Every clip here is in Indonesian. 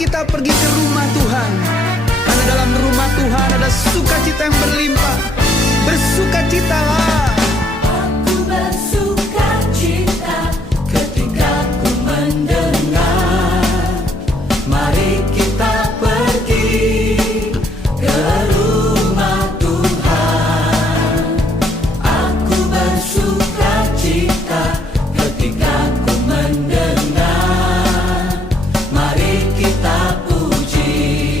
kita pergi ke rumah Tuhan, karena dalam rumah Tuhan ada sukacita yang berlimpah. Bersukacitalah. Aku bersukacita ketika ku mendengar, mari kita pergi ke rumah Tuhan. Aku bersukacita ketika ku mendengar, mari kita puji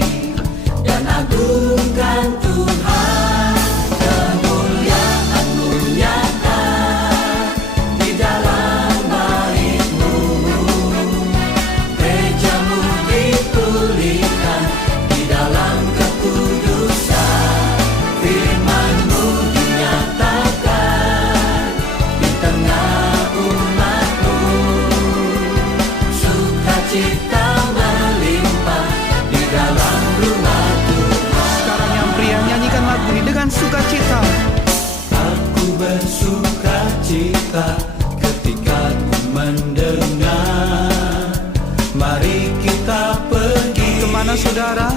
dan agungkan Tuhan. Kemuliaan-Mu nyata di dalam bait-Mu, gereja-Mu dipulihkan di dalam kekudusan. Firman-Mu dinyatakan di tengah umat-Mu, sukacita melimpah di dalam rumah Tuhan. Sekarang yang pria, nyanyikan lagu ini dengan sukacita. Aku bersukacita ketika ku mendengar, mari kita pergi. Kemana saudara?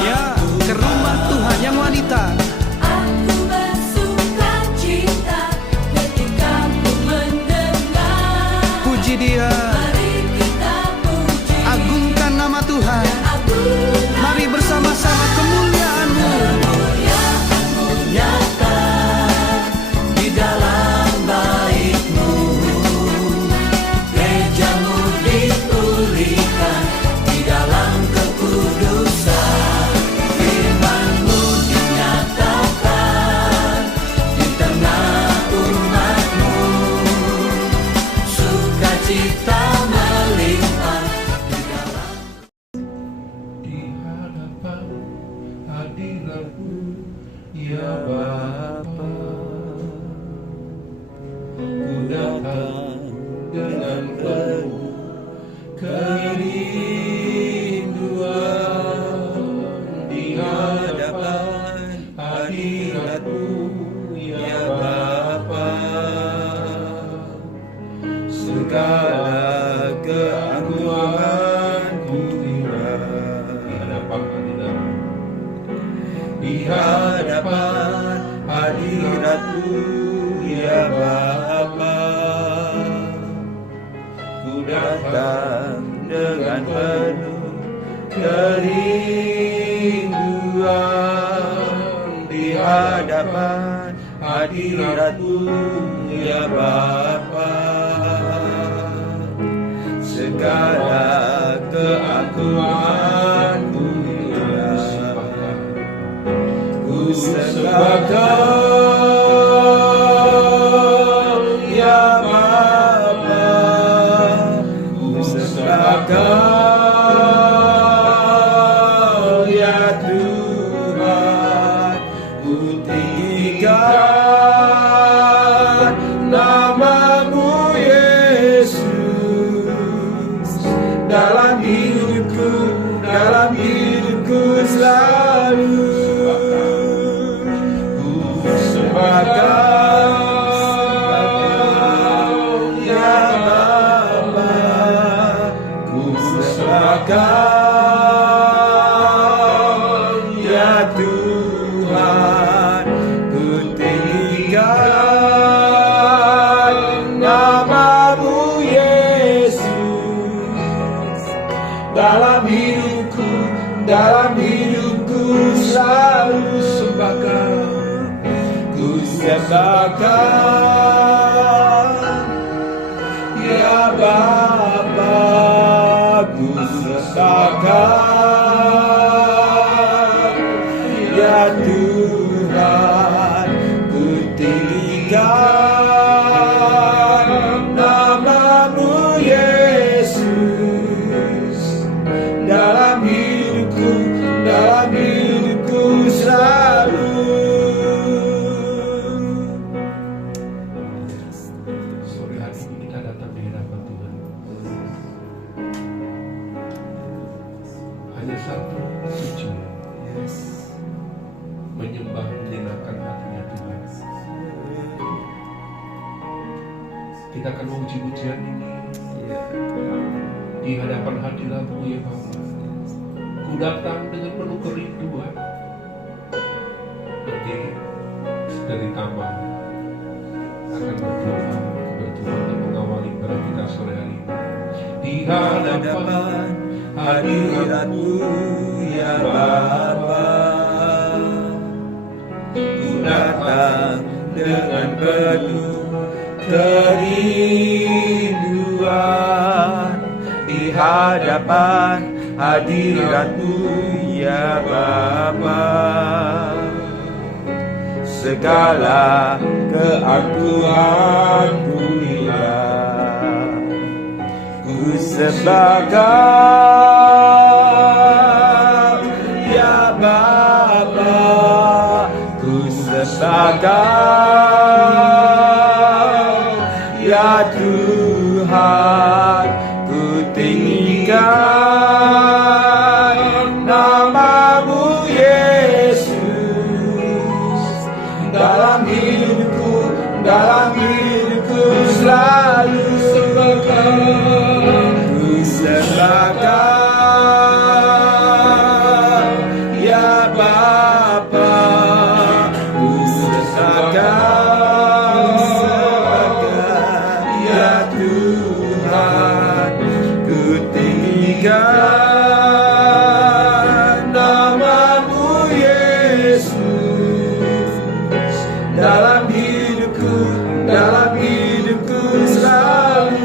Ya, ke rumah Tuhan yang wanita. Aku bersukacita ketika ku mendengar, Puji Dia, mari kita puji agungkan nama Tuhan. agungkan Mari bersama-sama kemuliaan-Mu. kemuliaan-Mu nyata di dalam bait-Mu, gereja-Mu dipulihkan di dalam kekudusan. Firman-Mu dinyatakan di tengah umat-Mu, sukacita melimpah di dalam. Di hadapan hadirat-Mu, ya Bapa, ku datang dengan penuh kerinduan. Di hadapan hadirat-Mu, ya Bapa, segala keagunganku di hadapan hadirat-Mu, ya Bapa, ku datang dengan penuh kerinduan. Di hadapan hadirat-Mu, ya Bapa, segala keagunganku ku sembah Kau, ya Bapa, ku sembah Kau, ya Tuhan, ku tinggikan nama-Mu Yesus dalam hidupku selalu. Ku sembah Kau, ya Bapa, ku sembah Kau, ya Tuhan, ku tinggikan nama-Mu Yesus dalam hidupku selalu. Sembah Kau, ku sembah Kau, ya Bapa, ku sembah Kau, ya Tuhan, ku tinggikan nama-Mu Yesus dalam hidupku selalu. Sore hari ini kita datang di hadapan Tuhan. Hanya satu tujuan, menyembah menyenangkan hatinya Tuhan. Kita akan memuji pujian ini di hadapan hadirat-Mu ya Bapa. Ku datang dengan penuh kerinduan. Nanti dari taman akan berdoa untuk mengawali ibadah kita sore hari ini. Di hadapan hadirat-Mu ya Bapa, ku datang dengan penuh kerinduan. Di hadapan hadirat-Mu ya Bapa, segala keagungan-Mu hilang, ku sembahkan ya Bapa, ku sembahkan ya Tuhan, ku tinggikan nama-Mu Yesus. Dalam hidupku selalu ku sembahkan ya Bapa, ku sembahkan ya Tuhan, ku tinggikan nama-Mu Yesus. Dalam hidupku selalu.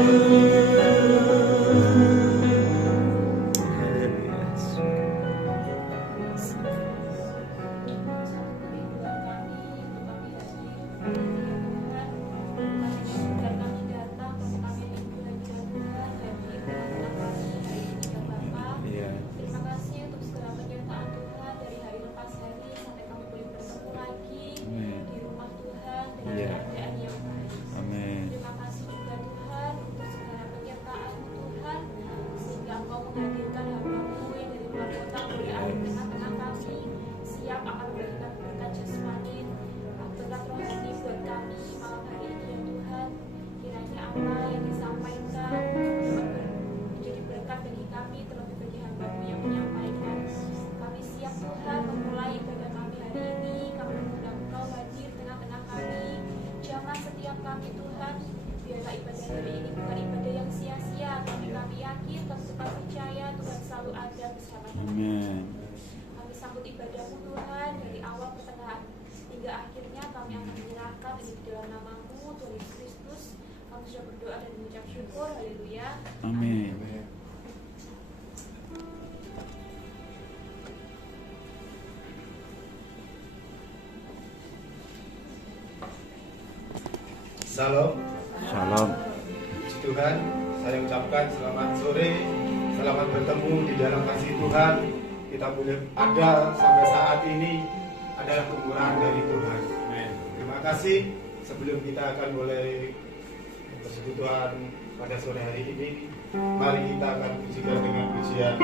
Terima kasih untuk segala penyertaan Tuhan dari hari lepas hari sampai kami boleh bertemu lagi di rumah Tuhan dengan keadaan yang baik. Terima kasih juga Tuhan untuk segala penyertaan Tuhan sehingga Engkau menghadirkan hamba-Mu yang dari luar kota boleh ada di tengah-tengah kami, siap akan memberikan berkat jasmani, berkat rohani buat kami malam hari ini ya Tuhan. Kiranya apa yang disampaikan menjadi berkat bagi kami, terlebih bagi hamba-Mu yang menyampaikan. Kami siap Tuhan memulai ibadah kami hari ini. Kami mengundang Engkau hadir tengah-tengah kami. Jangan setiap kami Tuhan, biarlah ibadah hari ini bukan ibadah yang sia-sia. Kami yakin, kami tetap percaya Tuhan selalu ada bersama kami. Kami sambut ibadah-Mu Tuhan dari awal pertengahan hingga akhirnya. Kami akan menyerahkan ini di dalam nama-Mu Tuhan Yesus Kristus. Kami sudah berdoa dan mengucap syukur. Haleluya. Amin. Salam. Shalom. Puji Tuhan, saya ucapkan selamat sore, selamat bertemu di dalam kasih Tuhan. Kita boleh ada sampai saat ini adalah kemurahan dari Tuhan. Terima kasih. Sebelum kita akan mulai persekutuan pada sore hari ini, mari kita akan pujikan dengan pujian.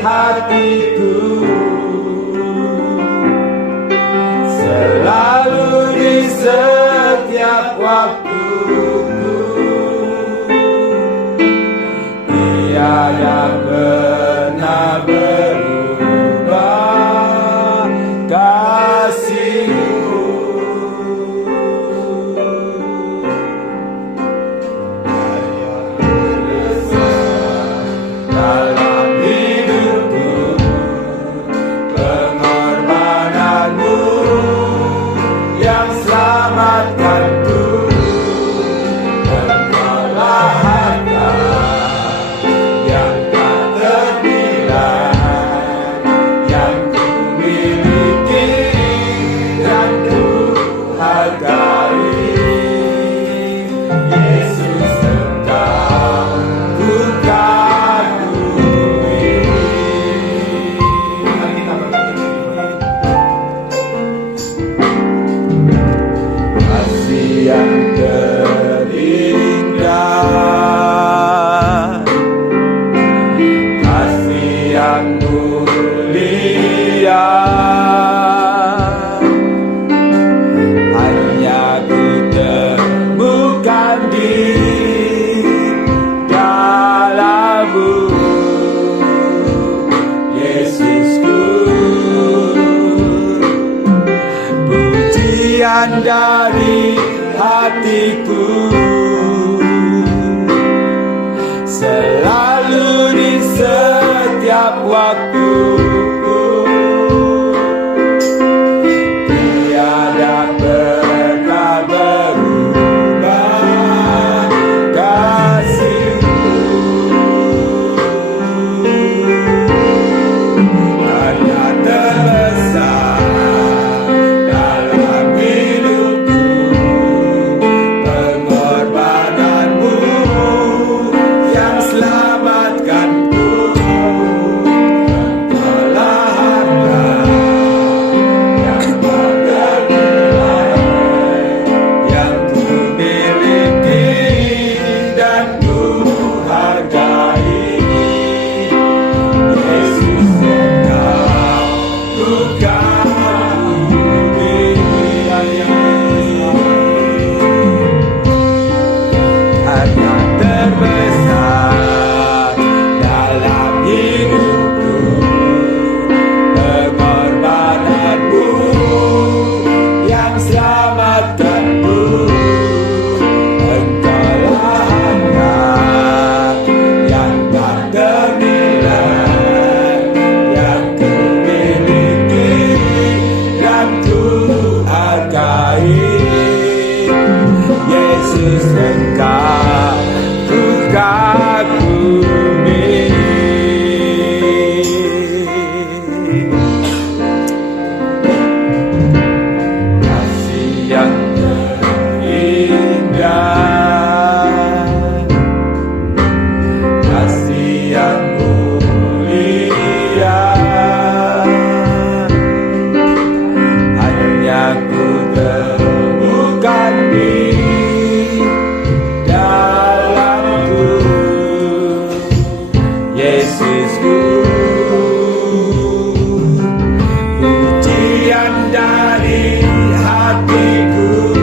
Hatiku selalu pujian dari hatiku, selalu di setiap waktu. Tiada pernah berubah kasih-Mu, karena terbesar dalam hidupku pengorbanan-Mu yang selamatkanku. Engkaulah harta yang tak ternilai yang ku miliki dan ku hargai. Yesus, Engkau ku kagumi, karena terbesar dalam hidupku pengorbanan-Mu yang selamatkanku. Engkaulah harta yang tak ternilai yang ku miliki dan ku hargai. Yesus, Engkau ku kagumi. Kasih yang terindah, kasih yang mulia, hanya ku temukan di dalamku. Yesusku, pujian dari hatiku,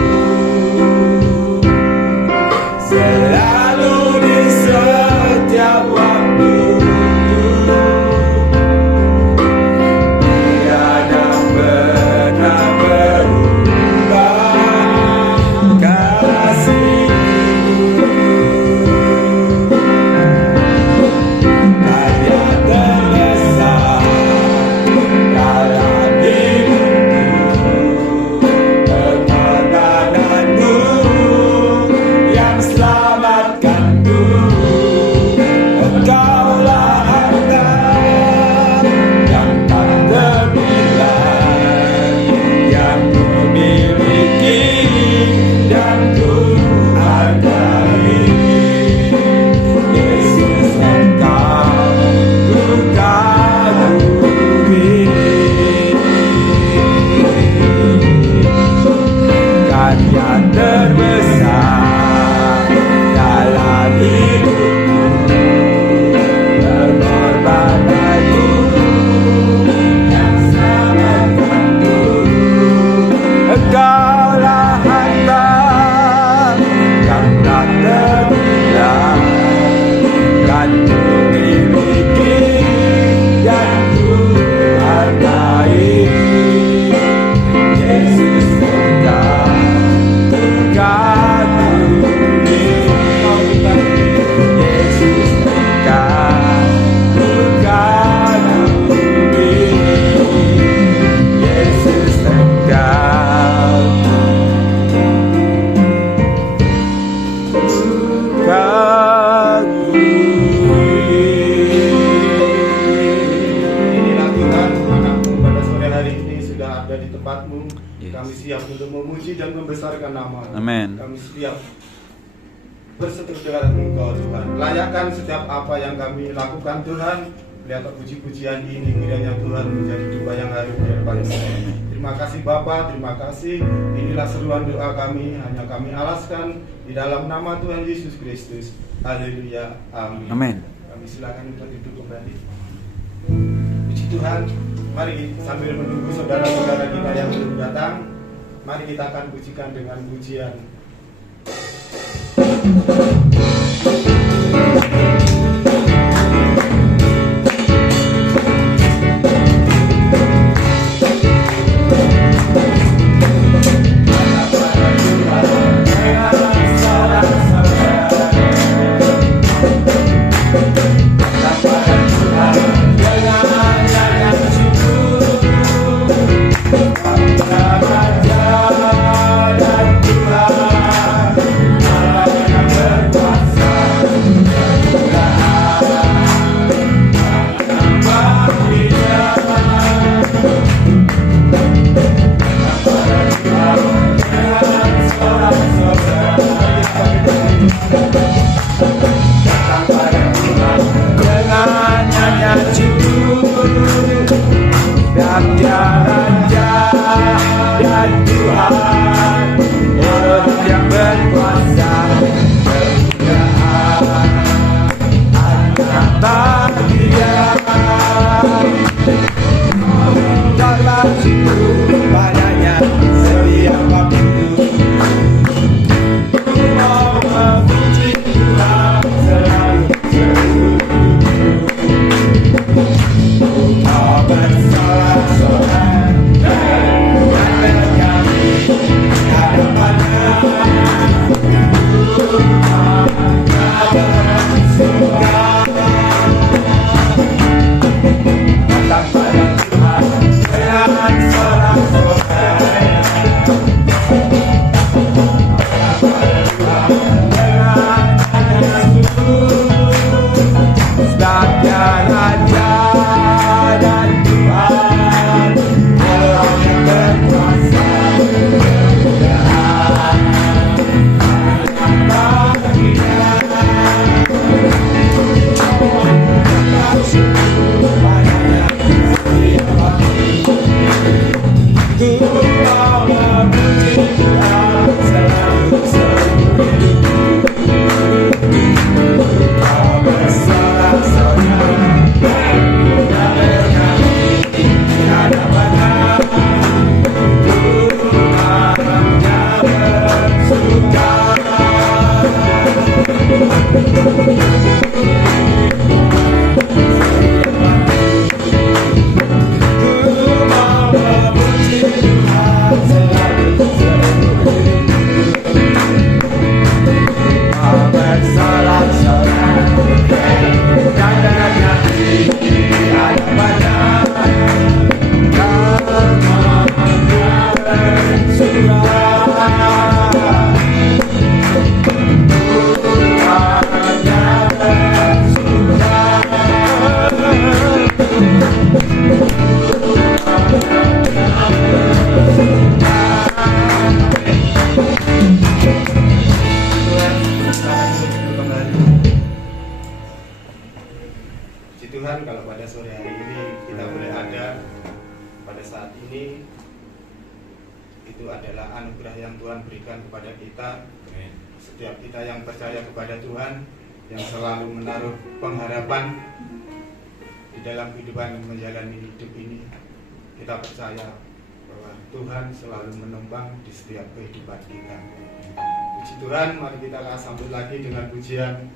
selalu di setiap waktu. Tiada pernah berubah kasih-Mu, karya terbesar dalam hidupku pengorbanan-Mu yang selamatkanku. Engkaulah harta yang tak ternilai yang ku miliki dan ku hargai. Yesus, Engkau ku kagumi, karya terbesar dalam hidupku pengorbanan-Mu yang selamatkanku. Engkaulah harta yang tak ternilai kan ku miliki dan ku hargai. Yesus, Engkau ku kagumi. Yesus, Engkau ku kagumi. Yesus, Engkau Inilah Tuhan, anakmu pada sore hari ini sudah ada di tempat-Mu. Kami siap untuk memuji dan membesarkan nama-Mu. Amin. Kami siap berseteru dengan Engkau Tuhan. Layakan setiap apa yang kami lakukan Tuhan. Lihat puji-pujian ini kiranya Tuhan menjadi doa yang harum di hadapan Tuhan. Terima kasih Bapa, terima kasih. Inilah seruan doa kami, hanya kami alaskan di dalam nama Tuhan Yesus Kristus. Haleluya. Amin. Amin. Kami silakan untuk duduk kembali. Puji Tuhan. Mari sambil menunggu saudara-saudara kita yang belum datang, mari kita akan pujikan dengan pujian. dan Tuhan, Allah yang berkuasa, kemuliaan hanya bagi Dia. Mintalah syukur padanya setiap waktu. Ku mau memuji Tuhan selalu Kau bersorak-sorak dan berkami hadapannya. Kau bersuka datang pada Tuhan dengan sorak-sorak. Sebab Dia Raja dan Tuhan, Allah yang berkuasa, kemuliaan bagi Dia. Syukur padanya setiap waktu. Ku mau memuji Tuhan selalu seumur hidupku. Kau bersorak-sorak dan bernyanyi di hadapannya. Tuhan yang bersuka. Ku mau memuji Tuhan selalu seumur hidupku. Kau bersorak-sorak dan bernyanyi di hadapannya. Tuhan yang bersuka. Puji Tuhan kalau pada sore hari ini kita boleh ada pada saat ini, itu adalah anugerah yang Tuhan berikan kepada kita. Setiap kita yang percaya kepada Tuhan, yang selalu menaruh pengharapan di dalam kehidupan menjalani hidup ini, kita percaya bahwa Tuhan selalu menembang di setiap kehidupan kita. Puji Tuhan, mari kita sambut lagi dengan pujian.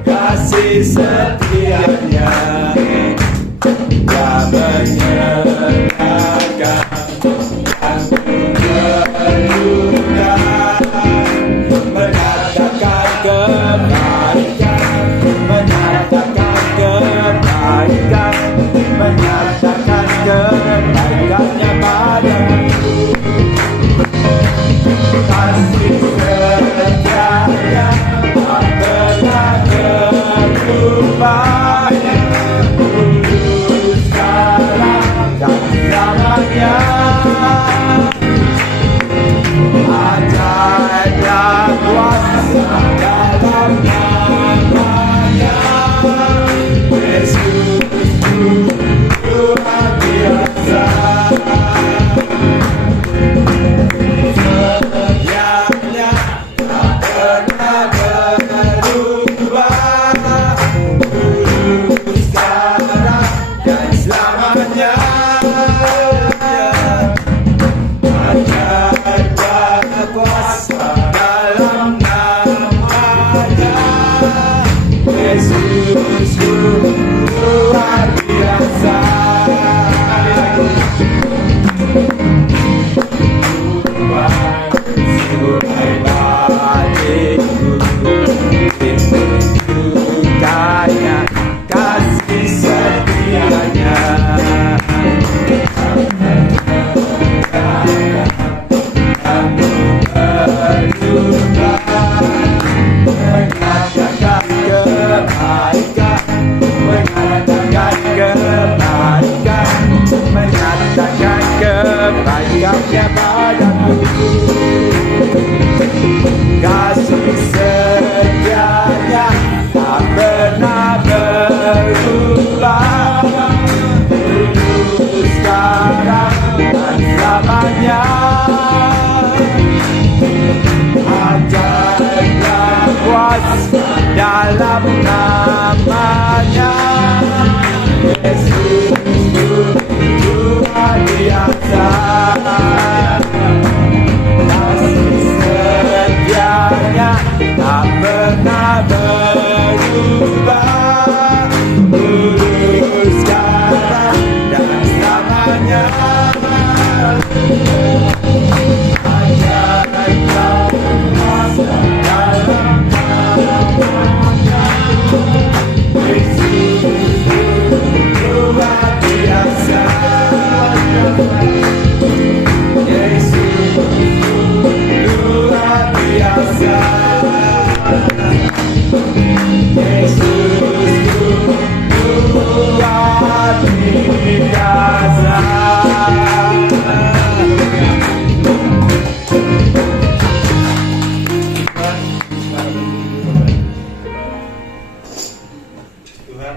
Kasih setianya Bye. Yesusku luar biasa. Sungai bagiku tunjukkannya kasih setianya. Mengatakan kebaikan, mengatakan kebaikan, mengatakan kebaikannya padaku. Kasih setianya tak pernah berubah, dulu sekarang dan selamanya. Ajarkan kuasa dalam namanya. Yesus luar biasa. Kasih setianya tak pernah berubah, dulu sekarang dan selamanya. Tuhan,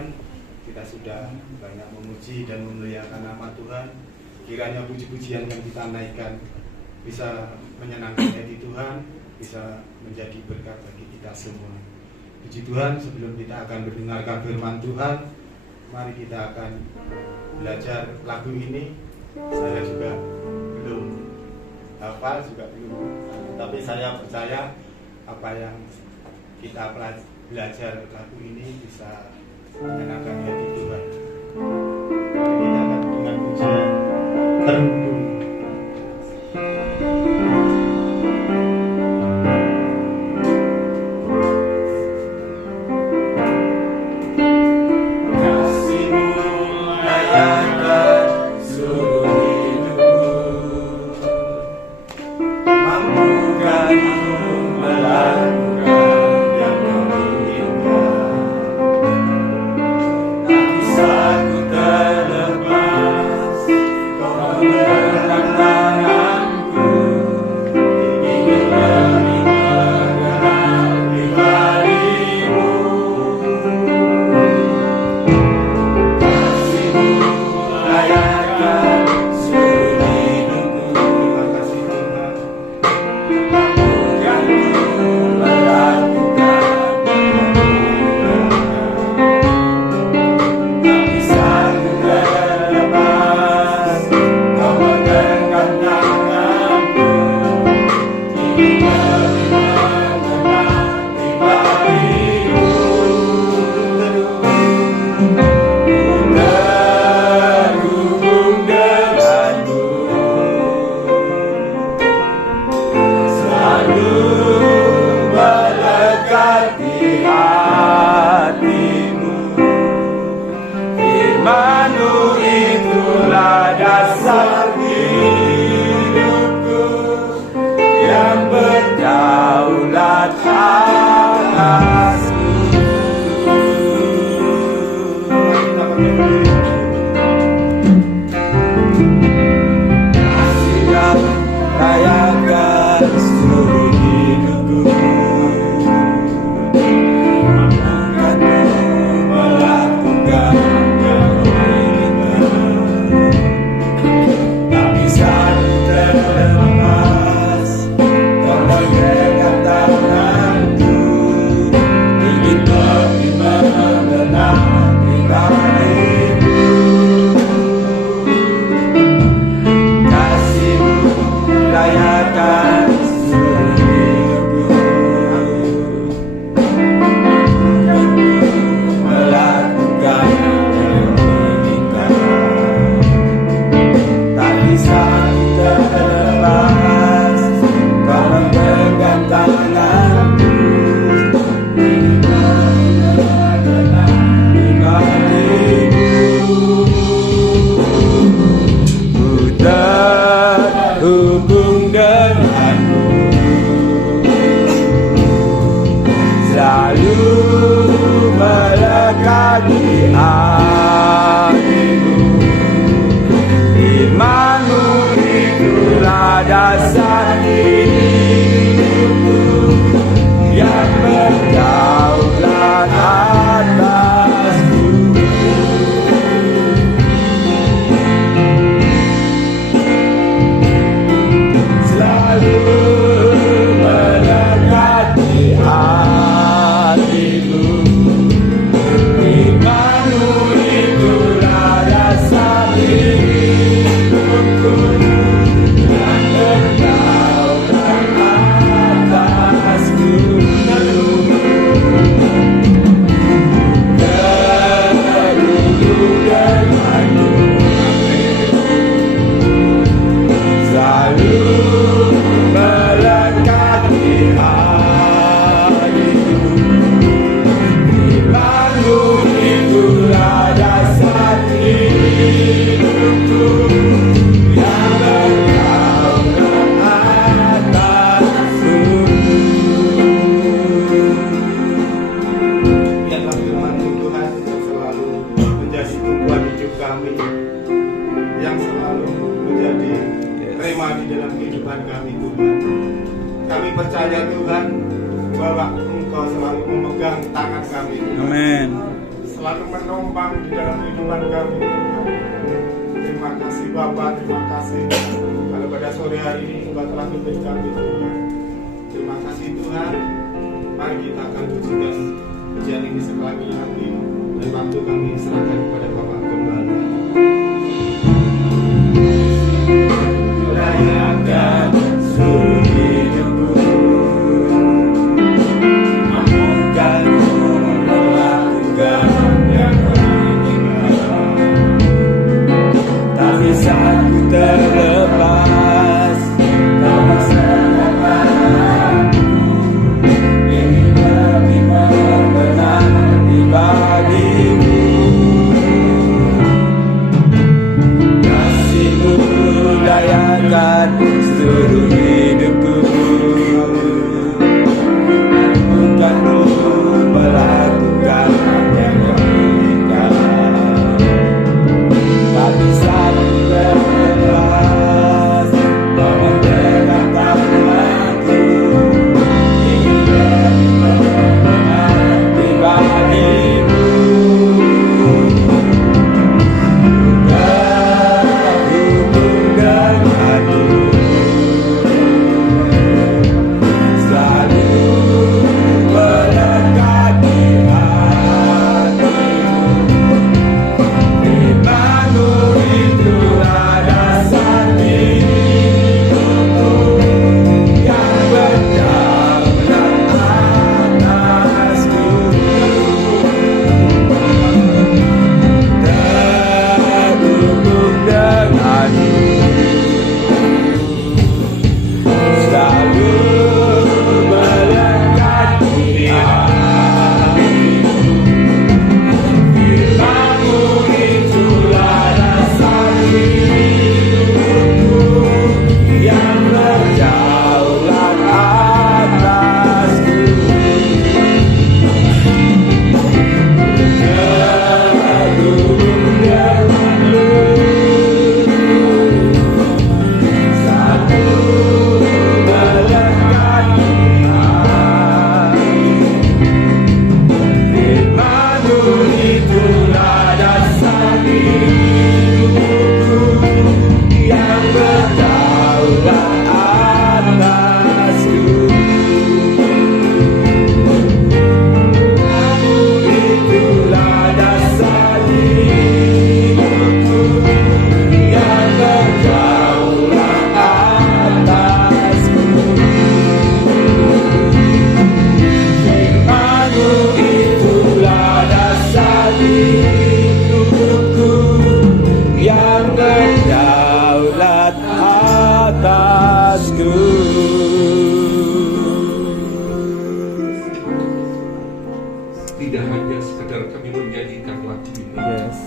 kita sudah banyak memuji dan memuliakan nama Tuhan. Kiranya puji-pujian yang kita naikkan bisa menyenangkan hati Tuhan, bisa menjadi berkat bagi kita semua. Puji Tuhan, sebelum kita akan mendengarkan firman Tuhan, mari kita akan belajar lagu ini. Saya juga belum hafal, juga belum, tapi saya percaya apa yang kita belajar lagu ini bisa menyenangkan hati Tuhan. Mari kita akan dengan pujian terundung. Kisahku terlepas, kau di hatimu. Firman-Mu itulah dasar hidupku yang berdaulat atasku. Selalu melekat di hatimu. Firman-Mu itulah dasar hidupku yang berdaulat atasku. Terdulu denganmu, selalu melekat di hatiku. Firman-Mu itulah dasar hidupku yang berdaulat atasku. Biarlah firman Tuhan yang selalu menjadi tumpuan hidup kami, yang selalu menjadi rema di dalam kehidupan kami Tuhan. Kami percaya Tuhan bahwa Engkau selalu memegang tangan kami Tuhan. Amin. Selalu menopang di dalam kehidupan kami Tuhan. Terima kasih Bapa, terima kasih kalau pada sore hari ini Engkau telah memberi kami Tuhan. Terima kasih Tuhan. Mari kita akan pujikan pujian ini sekali lagi dan waktu kami serahkan kepada Bapak kembali. Rayakan seluruh hidupku, mampukanmu melakukan yang inginkan. Tak bisa ku terlepas, tak bisa aku ingin lebih berkenan di bagimu. Kasih-Mu dayakan seluruh hidupku, mampukanmu melakukan yang Kau inginkan. Tak bisa ku terlepas, Bapa dekatkan aku, ingin lebih berkenan di bagimu. Terhubung denganmu, selalu melekat di hatimu. Firman-Mu itulah dasar hidupku yang berdaulat atasku. Terhubung denganmu, selalu melekat di hatimu. Firman-Mu itulah dasar hidupku yang berdaulat atasku. Terhubung denganmu, selalu melekat di hatimu. Firman-Mu itulah dasar hidupku yang berdaulat atasku. Firman-Mu itulah dasar hidupku yang berdaulat atasku. Firman-Mu itulah dasar hidupku yang berdaulat atasku. Tidak hanya sekedar kami menyanyikan lagu ini, Yes.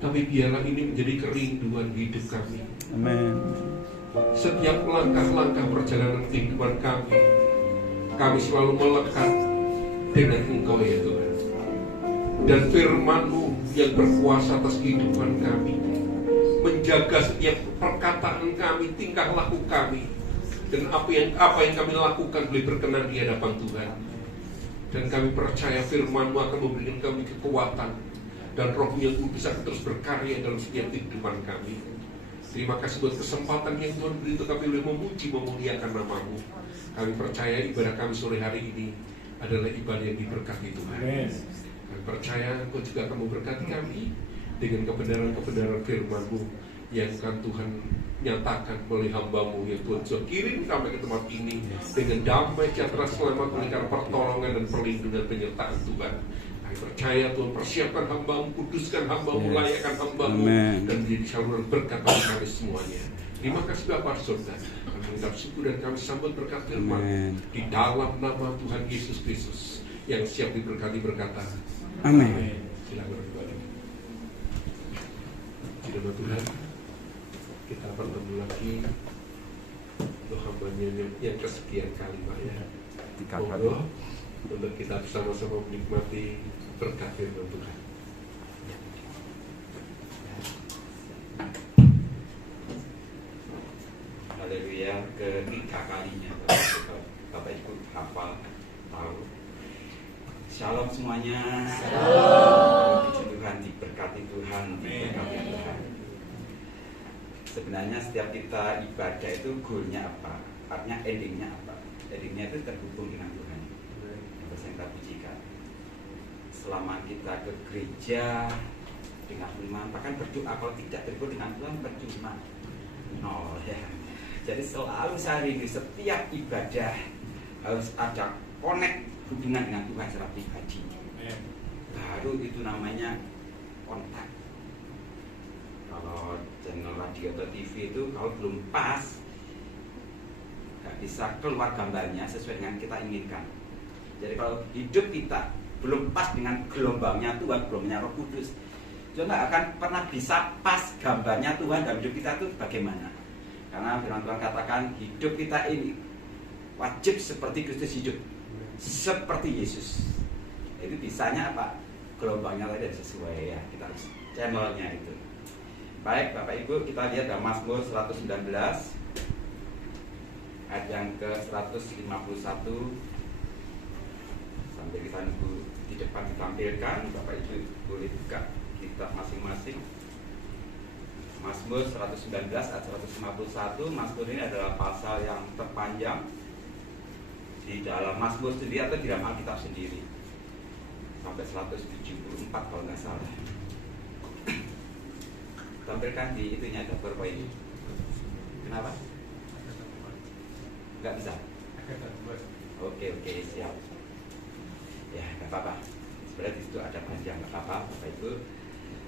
tapi biarlah ini menjadi kerinduan hidup kami. Amin. Setiap langkah-langkah perjalanan kehidupan kami selalu melekat dengan Engkau ya Tuhan. dan firman-Mu yang berkuasa atas kehidupan kami, menjaga setiap perkataan kami, tingkah laku kami, dan apa yang kami lakukan boleh berkenan di hadapan Tuhan. Dan kami percaya firman-Mu akan memberikan kami kekuatan, dan Roh-Nya bisa terus berkarya dalam setiap kehidupan kami. Terima kasih buat kesempatan yang Tuhan beri untuk kami boleh memuji, memuliakan nama-Mu. Kami percaya ibadah kami sore hari ini adalah ibadah yang diberkati Tuhan. Kami percaya Engkau juga akan memberkati kami dengan kebenaran-kebenaran firman-Mu yang akan Tuhan nyatakan oleh hamba-Mu yang Tuhan sudah kirim sampai ke tempat ini dengan damai, sejahtera, selamat, berkat pertolongan dan perlindungan penyertaan Tuhan. Kami percaya Tuhan persiapkan hamba-Mu, kuduskan hamba-Mu, layakkan hamba-Mu, dan menjadi saluran berkat bagi kami semuanya. Terima kasih Bapa Surga. Kami mengucap syukur dan kami sambut berkat firman di dalam nama Tuhan Yesus Kristus yang siap diberkati berkata amin. Silakan kembali. Di nama Tuhan kita bertemu lagi untuk hamba-Nya yang kesekian kali Pak ya. Monggo untuk kita bersama-sama menikmati berkat firman Tuhan. Haleluya, ketiga kalinya Bapak Ibu hafal tahu. Shalom semuanya. Shalom. Puji Tuhan, diberkati Tuhan, diberkati Tuhan. Sebenarnya setiap kita ibadah itu goalnya apa? Artinya endingnya apa? Endingnya itu terhubung dengan Tuhan. Yang kita pujikan. Selama kita ke gereja dengan iman, bahkan berdoa kalau tidak terhubung dengan Tuhan percuma. Nol ya. Jadi selalu sehari ini setiap ibadah harus ada connect hubungan dengan Tuhan secara pribadi. Baru itu namanya kontak. Kalau channel radio atau TV itu kalau belum pas, nggak bisa keluar gambarnya sesuai dengan kita inginkan. Jadi kalau hidup kita belum pas dengan gelombangnya Tuhan, gelombangnya Roh Kudus, kita nggak akan pernah bisa pas gambarnya Tuhan dalam hidup kita itu bagaimana. Karena firman Tuhan katakan hidup kita ini wajib seperti Kristus hidup, seperti Yesus. Itu bisanya apa? Gelombangnya tadi sesuai ya, kita harus channelnya itu. Baik Bapak Ibu, kita lihat dalam Mazmur 119 ayat yang ke-151 sampai kita nunggu di depan ditampilkan. Bapak Ibu boleh buka kitab masing-masing. Mazmur 119 ayat 151. Mazmur ini adalah pasal yang terpanjang di dalam Mazmur sendiri atau di dalam Alkitab sendiri, sampai 174 kalau nggak salah. Tampilkan di itunya ada berapa ini? Kenapa? Nggak bisa? Oke, siap. Ya, nggak apa-apa. Sebenarnya di situ ada panjang, nggak apa-apa. Bapak Ibu,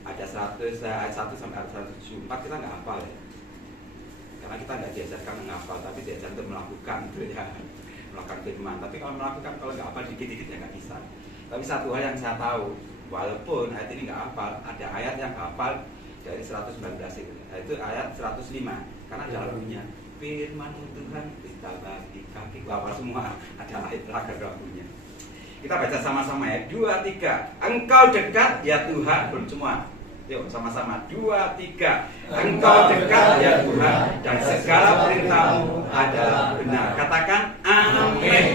ada 100 ayat 1 sampai ayat 174 kita nggak hafal ya. Karena kita nggak diajarkan menghafal, tapi diajarkan untuk melakukan gitu ya. Melakukan firman. Tapi kalau melakukan, kalau nggak hafal dikit-dikit ya nggak bisa. Tapi satu hal yang saya tahu, walaupun ayat ini nggak hafal, ada ayat yang hafal dari 119 itu ayat 105, karena ada lagunya firman Tuhan kita bagi kaki bapak semua, ada ayat lagunya. Kita baca sama-sama ya, 2, 3. Engkau dekat ya Tuhan, belum semua. Yuk sama-sama, 2, 3. Engkau dekat ya Tuhan, dan segala perintah-Mu adalah benar. Katakan amin.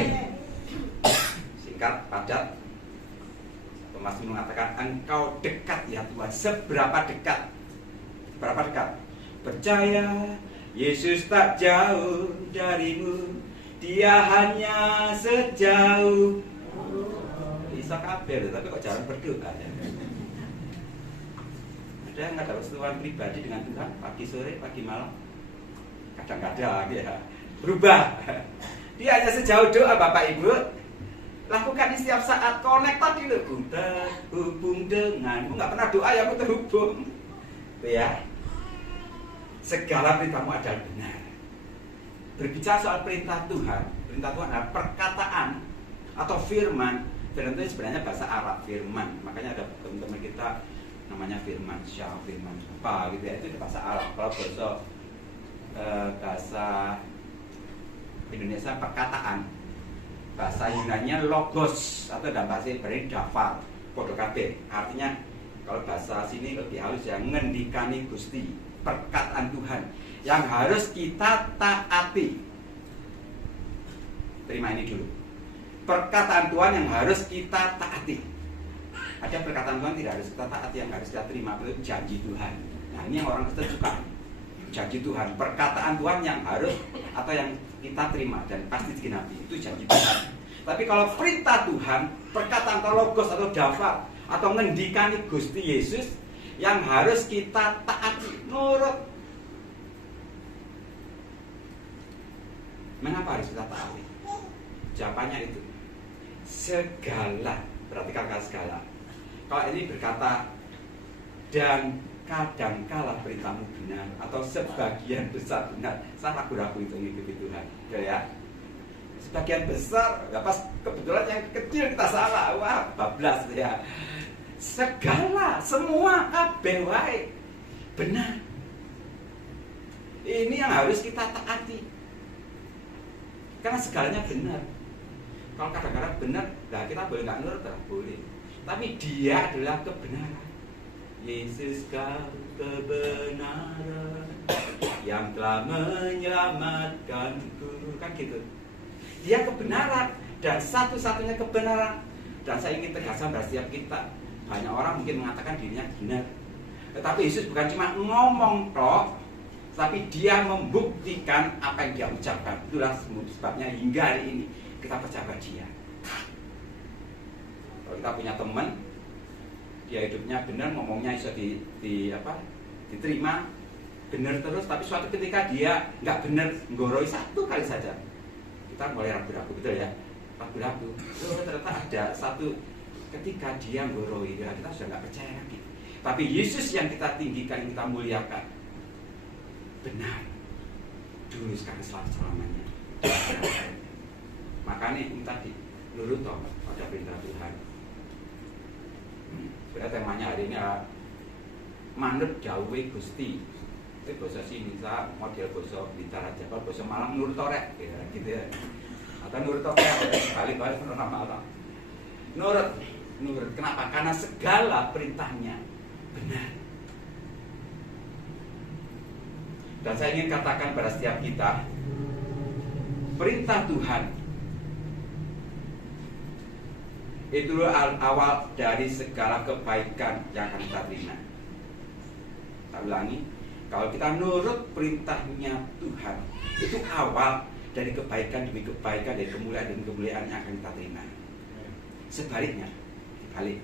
Singkat, padat. Masih mengatakan engkau dekat ya Tuhan. Seberapa dekat? Berapa dekat? Percaya Yesus tak jauh darimu, Dia hanya sejauh. Bisa kabel, tapi kok jarang berdoa ya? Ada yang nggak ada persetujuan pribadi dengan Tuhan pagi sore, pagi malam? Kadang-kadang ya berubah. Dia hanya sejauh doa Bapak Ibu. Lakukan ini setiap saat, connect tadi loh, terhubung denganmu. Nggak pernah doa yang terhubung, itu ya. Segala perintah-Mu adalah benar. Berbicara soal perintah Tuhan adalah perkataan atau firman. Firman itu sebenarnya bahasa Arab, firman. Makanya ada teman-teman kita namanya firman syah, firman apa gitu ya, itu bahasa Arab. Kalau bahasa Indonesia perkataan. Bahasa Yunani logos atau dalam bahasa Ibrani dafar. podo kabeh. Artinya kalau bahasa sini lebih halus ya, ngendikani Gusti, perkataan Tuhan yang harus kita taati. Terima ini dulu. Perkataan Tuhan yang harus kita taati. Ada perkataan Tuhan tidak harus kita taati, yang harus kita terima, itu janji Tuhan. Nah ini yang orang Kristen suka. Janji Tuhan, perkataan Tuhan yang harus atau yang kita terima dan pasti digenapi, itu janji Tuhan. Tapi kalau perintah Tuhan, perkataan atau logos atau daftar atau ngendikani Gusti Yesus yang harus kita taati, nurut. Mengapa harus kita taati? Jawabannya itu segala, perhatikan kata segala. Kalau ini berkata dan kadangkala perintahmu benar atau sebagian besar benar, saya ragu-ragu itu mengikuti Tuhan, ya. Sebagian besar, ya pas kebetulan yang kecil kita salah, wah bablas ya. Segala, semua kabeh wae benar. Ini yang harus kita taati. Karena segalanya benar. Kalau kadang-kadang benar, nah kita boleh nggak nurut, boleh. Tapi dia adalah kebenaran. Yesus kau kebenaran yang telah menyelamatkanku, kan gitu. Dia kebenaran dan satu-satunya kebenaran. Dan saya ingin tegaskan pada setiap kita. Banyak orang mungkin mengatakan dirinya benar, tetapi Yesus bukan cuma ngomong toh, tapi dia membuktikan apa yang dia ucapkan. Itulah sebabnya hingga hari ini kita percaya dia. Kalau kita punya teman, dia hidupnya benar, ngomongnya bisa diterima benar terus, tapi suatu ketika dia nggak benar, nggoroi satu kali saja, kita mulai ragu-ragu, betul ya, ragu-ragu. Ternyata ada satu ketika dia nggoroi, ya kita sudah nggak percaya lagi. Tapi Yesus yang kita tinggikan, yang kita muliakan, benar, dulu sekarang selamanya. Makanya ini tadi nurut toh pada perintah Tuhan. Sebenarnya temanya hari ini adalah manut dawuhe Gusti. Itu bahasa sini, saya model bahasa Blitar aja. Kalau bahasa Malang nurut torek, ya, gitu ya. Atau nurut torek, balik-balik nama Allah. Nurut. Kenapa? Karena segala perintahnya benar. Dan saya ingin katakan pada setiap kita, perintah Tuhan itu awal dari segala kebaikan yang akan kita terima. Saya ulangi, kalau kita nurut perintahnya Tuhan, itu awal dari kebaikan demi kebaikan, dari kemuliaan demi kemuliaan yang akan kita terima. Sebaliknya, dibalik,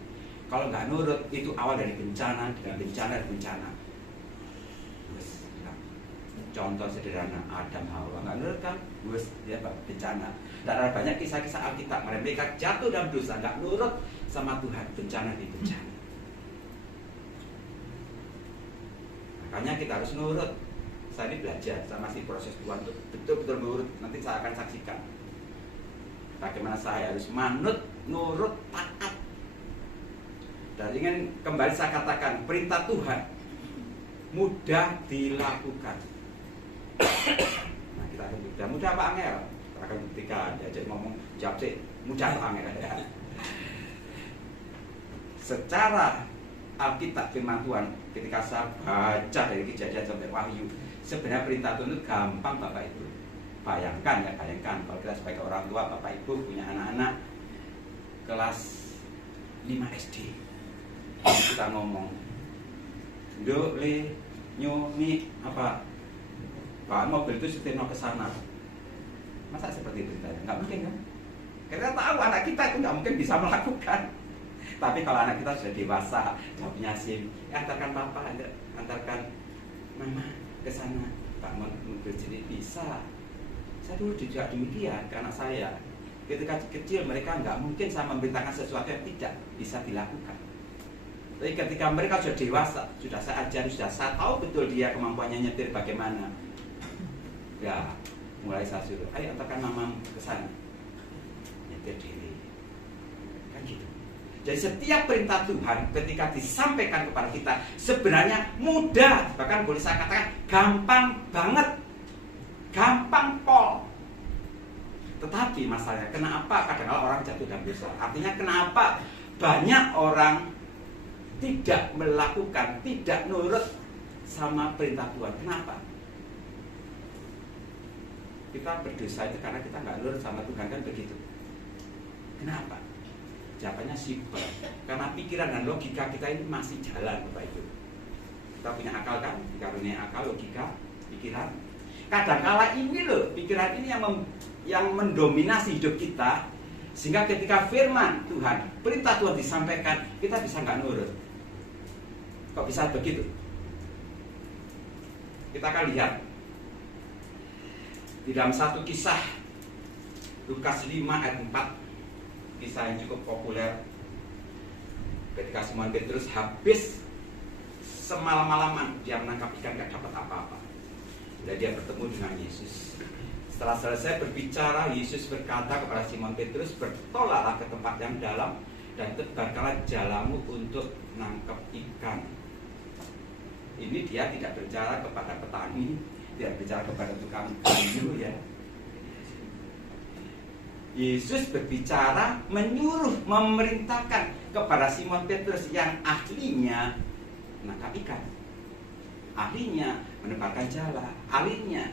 kalau nggak nurut, itu awal dari bencana demi bencana dan bencana. Contoh sederhana, Adam Hawa nggak nurut kan, dia bencana. Dan ada banyak kisah-kisah Alkitab, mereka jatuh dalam dosa, nggak nurut sama Tuhan, bencana di bencana. Makanya kita harus nurut. Saya ini belajar, saya masih proses Tuhan untuk betul-betul nurut. Nanti saya akan saksikan bagaimana saya harus manut, nurut, taat. Dan ingin kembali saya katakan, perintah Tuhan mudah dilakukan. Nah, kita akan mudah apa angel? Akan ketika diajak ngomong jawab sih, mudah apa angel ya. Secara Alkitab firman Tuhan, ketika saya baca dari Kejadian sampai Wahyu, sebenarnya perintah Tuhan itu gampang Bapak Ibu. Bayangkan kalau kita sebagai orang tua, Bapak Ibu punya anak-anak kelas 5 SD, kita ngomong do le nyo mi apa Pak, mobil itu setirno ke sana. Masa seperti itu? Nggak mungkin kan? Kita tahu anak kita itu nggak mungkin bisa melakukan. Tapi kalau anak kita sudah dewasa, sudah punya SIM, antarkan papa, antarkan mama ke sana. Pak, mobil jadi bisa. Saya dulu juga demikian ke anak saya. Ketika kecil mereka nggak mungkin saya memerintahkan sesuatu yang tidak bisa dilakukan. Tapi ketika mereka sudah dewasa, sudah saya ajari, sudah saya tahu betul dia kemampuannya nyetir bagaimana. Ya, mulai saya suruh, ayo antarkan mama ke sana, nyetir diri, kan gitu. Jadi setiap perintah Tuhan ketika disampaikan kepada kita sebenarnya mudah, bahkan boleh saya katakan gampang banget, gampang pol. Tetapi masalahnya, kenapa kadang-kadang orang jatuh dalam dosa? Artinya kenapa banyak orang tidak melakukan, tidak nurut sama perintah Tuhan. Kenapa? Kita berdosa itu karena kita nggak nurut sama Tuhan, kan begitu. Kenapa? Jawabannya simpel. Karena pikiran dan logika kita ini masih jalan, Bapak Ibu. Kita punya akal kan? Dikarunia akal, logika, pikiran. Kadang-kala ini loh, pikiran ini yang mendominasi hidup kita, sehingga ketika firman Tuhan, perintah Tuhan disampaikan, kita bisa nggak nurut. Kok bisa begitu? Kita akan lihat di dalam satu kisah Lukas 5 ayat 4, kisah yang cukup populer. Ketika Simon Petrus habis semalam-malaman dia menangkap ikan, gak dapat apa-apa. Dan dia bertemu dengan Yesus. Setelah selesai berbicara, Yesus berkata kepada Simon Petrus, bertolaklah ke tempat yang dalam dan tebarkanlah jalamu untuk menangkap ikan. Ini dia tidak berbicara kepada petani, tidak berbicara kepada tukang kayu ya. Yesus berbicara, menyuruh, memerintahkan kepada Simon Petrus yang ahlinya menangkap ikan, ahlinya menebarkan jala, ahlinya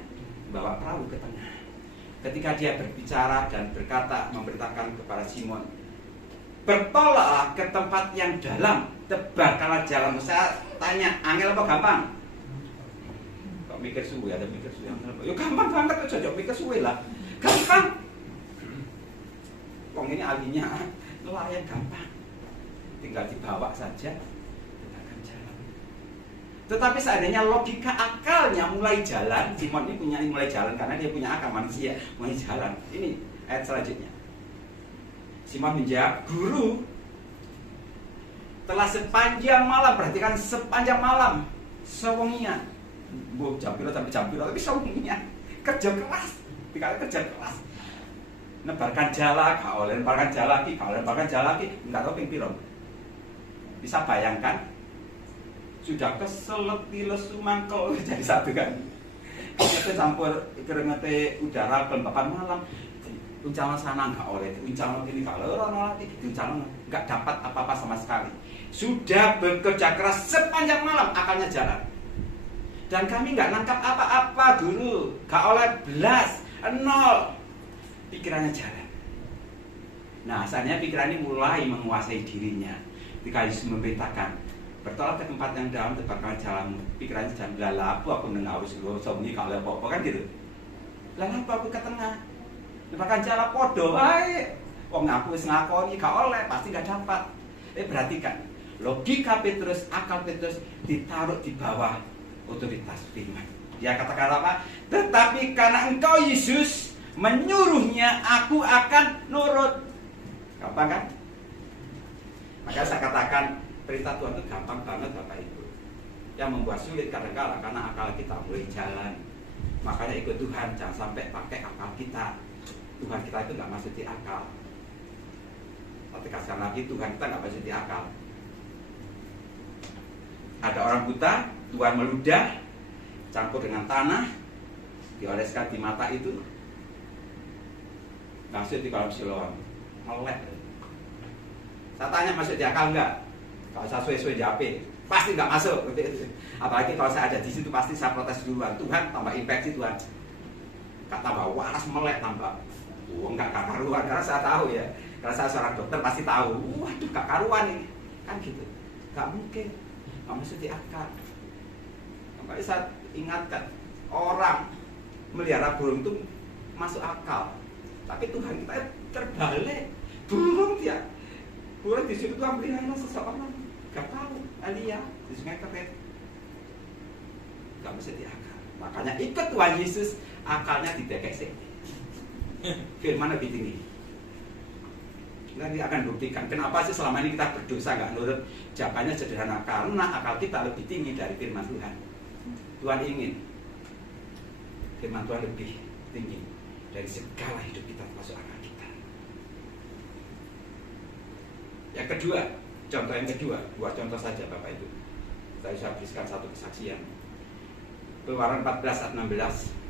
bawa perahu ke tengah. Ketika dia berbicara dan berkata, memerintahkan kepada Simon, bertolaklah ke tempat yang dalam, tebarkanlah jalamu. Saya tanya, angel apa gampang? Kok mikir suwe, ada mikir suwe. Ya gampang banget, cocok mikir suwe lah. Gampang. Wong ini ahlinya nelayan, gampang. Tinggal dibawa saja, tebarkan jalan. Tetapi seandainya logika akalnya mulai jalan, Simon ini mulai jalan karena dia punya akal manusia, mulai jalan. Ini ayat selanjutnya. Simon menjawab, guru, telah sepanjang malam, perhatikan sepanjang malam, sewengian, jampiro sampai jampiro, tapi sewengian, kerja keras, dikali kerja keras, nebarkan jala, gak oleh nebarkan jala lagi, gak oleh nebarkan jala lagi, nggak tahu ping piro. Bisa bayangkan, sudah keseleti lesu mangkel jadi satu kan, kita campur keringete udara kelembapan malam. Uncalan sana nggak oleh, uncalan ini kalau orang lagi, uncalan nggak dapat apa-apa sama sekali. Sudah bekerja keras sepanjang malam, akalnya jalan. Dan kami nggak nangkap apa-apa dulu, nggak oleh belas, nol. Pikirannya jalan. Nah, saatnya pikiran ini mulai menguasai dirinya. Ketika Yesus memerintahkan, bertolak ke tempat yang dalam, tebarkan jalanmu. Pikirannya jalan, lalapu aku nengawus lo, somni kalau apa-apa kan gitu. Lalapu aku ke tengah. Bahkan jalan podo, baik. Wong aku wis ngakoni gak oleh, pasti gak dapat. Perhatikan, logika Petrus, akal Petrus ditaruh di bawah otoritas firman. Dia katakan apa? Tetapi karena engkau Yesus menyuruhnya, aku akan nurut. Gampang kan? Maka saya katakan perintah Tuhan itu gampang banget Bapak Ibu. Yang membuat sulit kadang-kadang karena akal kita mulai jalan. Makanya ikut Tuhan, jangan sampai pakai akal kita. Tuhan kita itu nggak masuk di akal. Tapi kasih lagi, Tuhan kita nggak masuk di akal. Ada orang buta, Tuhan meludah, campur dengan tanah, dioleskan di mata itu, masuk di kolam Siloam, melek. Saya tanya masuk di akal nggak? Kalau saya suwe-suwe di HP, pasti nggak masuk. Apalagi kalau saya ada di situ, pasti saya protes duluan. Tuhan tambah infeksi Tuhan, kata tambah waras melek tambah. Enggak karuan, karena saya tahu ya, karena saya seorang dokter pasti tahu. Waduh, gak karuan ini, kan gitu. Gak mungkin, gak masuk di akal. Makanya saya ingatkan, orang melihara burung itu masuk akal. Tapi Tuhan kita terbalik, burung dia. Burung di situ Tuhan melihara seseorang, gak tahu. Elia di Sungai Kerit, gak masuk di akal. Makanya ikut Tuhan Yesus, akalnya didekek. Firman lebih tinggi. Nanti akan buktikan kenapa sih selama ini kita berdosa nggak nurut. Jawabannya sederhana, karena akal kita lebih tinggi dari firman Tuhan. Tuhan ingin firman Tuhan lebih tinggi dari segala hidup kita, termasuk akal kita. Yang kedua, contoh yang kedua, dua contoh saja Bapak Ibu. Saya bisa berikan satu kesaksian. Keluaran 14 ayat 16.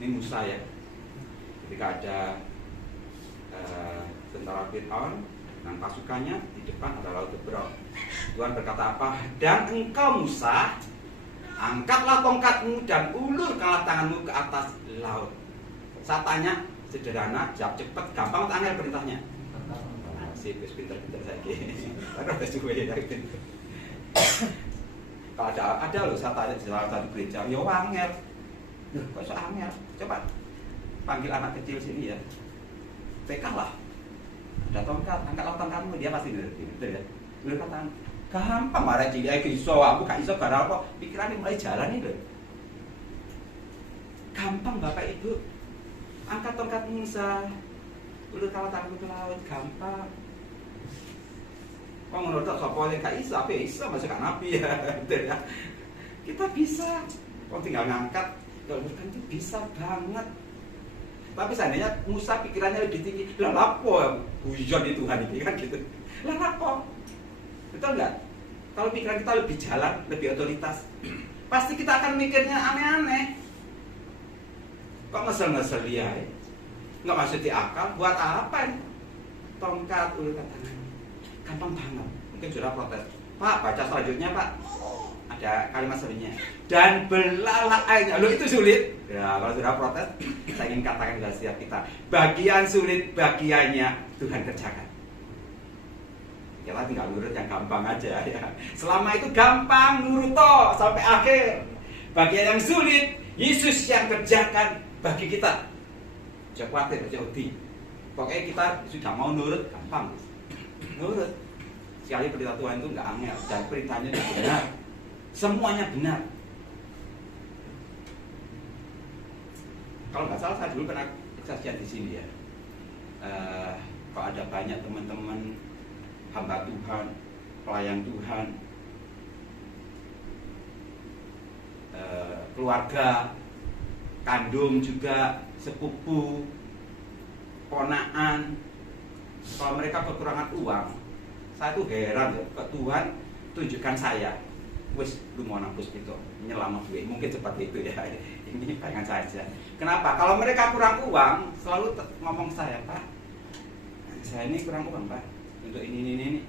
Ini Musa ya, ketika ada tentara Fir'aun dengan pasukannya, di depan ada laut Tebrok. Tuhan berkata apa? Dan engkau Musa, angkatlah tongkatmu dan ulurkanlah tanganmu ke atas laut. Saya tanya, sederhana, jawab cepat, gampang atau angel perintahnya? Sip, pinter-pinter saya gini. Ada juga ya gitu. Kalau ada loh, saya tanya di salah satu gereja, ya angel. Loh, kok so angel? Coba panggil anak kecil sini ya. TK lah. Ada tongkat, angkatlah tongkatmu, dia pasti ngerti, betul ya. Lu kata, gampang marah cilik iso, aku gak iso gara apa, pikirannya mulai jalan itu. Gampang Bapak Ibu. Angkat tongkat Musa, ulurkanlah tanganmu ke laut, gampang. Kok menurut sapa yang gak iso, apa iso masuk nabi ya, betul ya. Kita bisa, kok tinggal ngangkat, kalau bukan itu bisa banget. Tapi seandainya Musa pikirannya lebih tinggi, lah lapo hujan di Tuhan ini kan gitu. Lah lapo, betul nggak? Kalau pikiran kita lebih jalan, lebih otoritas, pasti kita akan mikirnya aneh-aneh. Kok ngesel-ngesel dia? Nggak masuk di akal, buat apa? Tongkat ulurkan tangan. Gampang banget. Mungkin sudah protes. Pak, baca selanjutnya Pak. Ada kalimat selanjutnya. Dan belalak airnya. Loh itu sulit. Ya, kalau sudah protes, saya ingin katakan kepada setiap kita, bagian sulit bagiannya Tuhan kerjakan. Kita tinggal nurut yang gampang aja ya. Selama itu gampang nurut toh sampai akhir. Bagian yang sulit Yesus yang kerjakan bagi kita. Jangan khawatir, jangan sedih. Pokoknya kita sudah mau nurut, gampang. Nurut. Sekali perintah Tuhan itu nggak angel dan perintahnya itu benar. Semuanya benar. Kalau nggak salah saya dulu pernah kesaksian di sini ya. Kok ada banyak teman-teman hamba Tuhan, pelayan Tuhan, keluarga, kandung juga, sepupu, ponaan. Kalau mereka kekurangan uang, saya tuh heran ya, ke Tuhan tunjukkan saya. Wes, lu mau nabus gitu, nyelamat gue, mungkin seperti itu ya. Ini bayangan saja. Kenapa? Kalau mereka kurang uang, selalu ngomong saya, Pak, saya ini kurang uang Pak, untuk ini.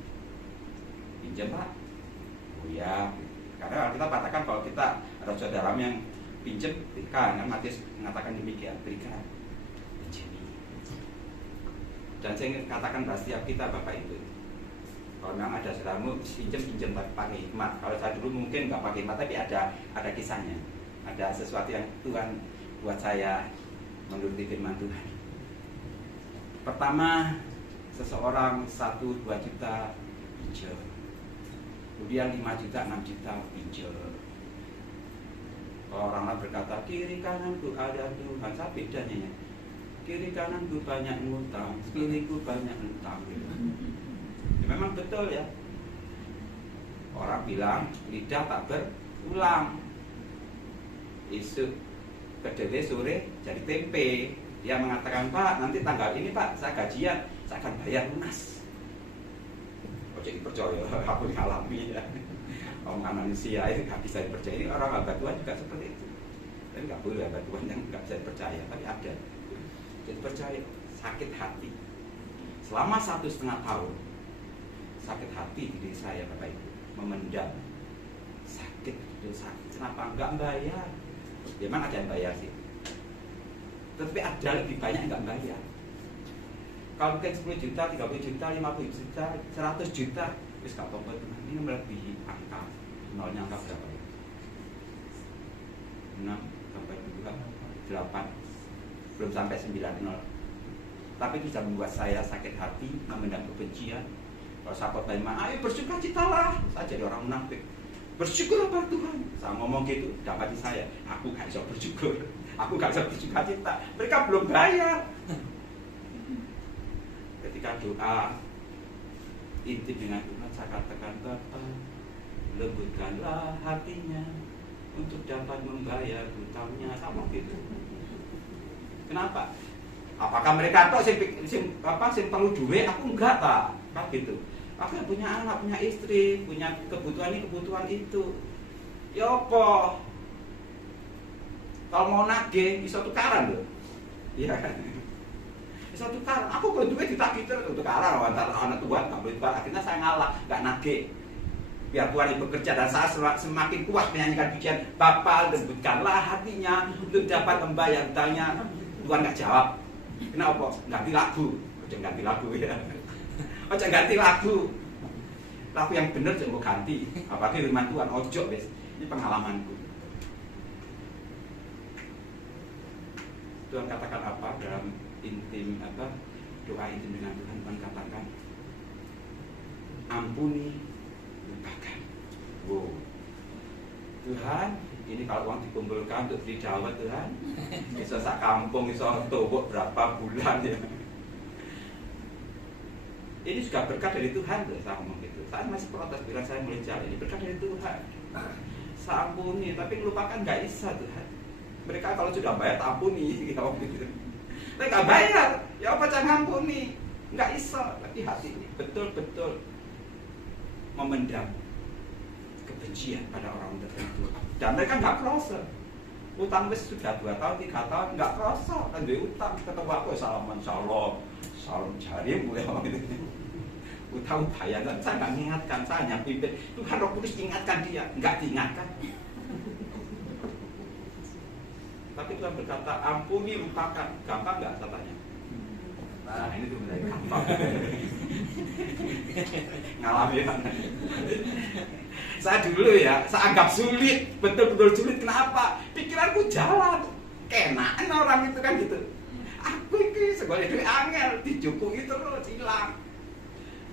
Pinjam Pak. Oh ya, karena kita katakan kalau kita ada saudara yang pinjam, berikan. Kan Matius mengatakan demikian, berikan. Dan saya katakan bahwa setiap kita Bapak Ibu, kalau memang ada saudaramu pinjam pakai hikmat. Kalau saya dulu mungkin nggak pakai hikmat, tapi ada kisahnya, ada sesuatu yang Tuhan buat saya menuruti firman Tuhan. Pertama, seseorang 1-2 juta pinjam, kemudian 5 juta 6 juta pinjam. Kalau orang lain berkata kiri kananku ada Tuhan, saya bedanya ya. Kiri kananku banyak ngutang, kiriku banyak ngutang. Ya, memang betul ya. Orang bilang lidah tak berulang. Isu kedelai sore jadi tempe. Dia mengatakan Pak, nanti tanggal ini Pak saya gajian, saya akan bayar lunas. Oh jadi percaya, aku mengalami ya. Orang manusia itu nggak bisa dipercaya. Ini orang hamba Tuhan juga seperti itu. Dan nggak boleh hamba Tuhan yang nggak bisa dipercaya, tapi ada. Jadi percaya, sakit hati. Selama 1,5 tahun, sakit hati di diri saya Bapak Ibu, memendam. Sakit, kenapa enggak bayar? Memang ada yang bayar sih, tetapi ada lebih banyak yang enggak bayar. Kalau mungkin 10 juta, 30 juta, 50 juta, 100 juta, wis gak apa-apa, ini melebihi angka. Nolnya angka berapa ya? 6 sampai 2, 8, belum sampai 90. Tapi itu bisa membuat saya sakit hati, memendam kebencian. Kalau saya khotbah, ayo bersukacitalah. Saya jadi orang munafik. Bersyukurlah pada Tuhan. Saya ngomong gitu, dapat di saya. Aku gak bisa bersyukur. Aku gak bisa bersukacita. Mereka belum bayar. Ketika doa intim dengan Tuhan, saya katakan, Bapak, lembutkanlah hatinya untuk dapat membayar hutangnya. Sama gitu. Kenapa? Apakah mereka tahu sing perlu duit? Aku enggak, Pak. Kan gitu. Aku punya anak, punya istri, punya kebutuhan ini, kebutuhan itu. Ya apa? Kalau mau nagih, bisa tukaran loh. Iya kan? bisa tukaran. Aku kalau duit ditagih terus tukaran, antar anak Tuhan nggak boleh tukar. Akhirnya saya ngalah, nggak nagih. Biar Tuhan yang bekerja dan saya semakin kuat menyanyikan pujian. Bapa lembutkanlah hatinya untuk dapat membayar hutangnya. Tuhan nggak jawab. Kenapa? Ganti lagu. Ojo ganti lagu ya. Ojo ganti lagu. Lagu yang benar jangan mau ganti. Apalagi firman Tuhan. Ojo wes. Ini pengalamanku. Tuhan katakan apa dalam intim apa doa intim dengan Tuhan? Tuhan katakan ampuni, lupakan. Wow. Tuhan, ini kalau uang dikumpulkan untuk beli dawet Tuhan, bisa sak kampung, bisa tobok berapa bulan ya. Ini juga berkat dari Tuhan loh, saya ngomong gitu. Saya masih protes bilang saya mulai jalan, ini berkat dari Tuhan. Saya ampuni, tapi lupakan nggak bisa Tuhan. Mereka kalau sudah bayar tak ampuni gitu. Tapi nggak bayar, ya apa jangan ampuni, nggak bisa. Tapi hati ini betul-betul memendam kebencian pada orang tertentu. Dan mereka nggak kerasa. Utang wis sudah 2 tahun, 3 tahun nggak kerasa. Kan dia utang ketemu aku salaman salam jarim ya gitu. Utang bayar kan saya nggak mengingatkan, saya hanya pimpin. Tuhan Roh Kudus ingatkan dia, nggak diingatkan. Tapi Tuhan berkata, ampuni, lupakan. Gampang nggak katanya? Nah ini tuh mulai gampang. Ngalamin. Saya dulu ya, saya anggap sulit, betul-betul sulit. Kenapa? Pikiranku jalan. Kenaan orang itu kan gitu. Aku ini segala duit angel, dijukui terus, hilang.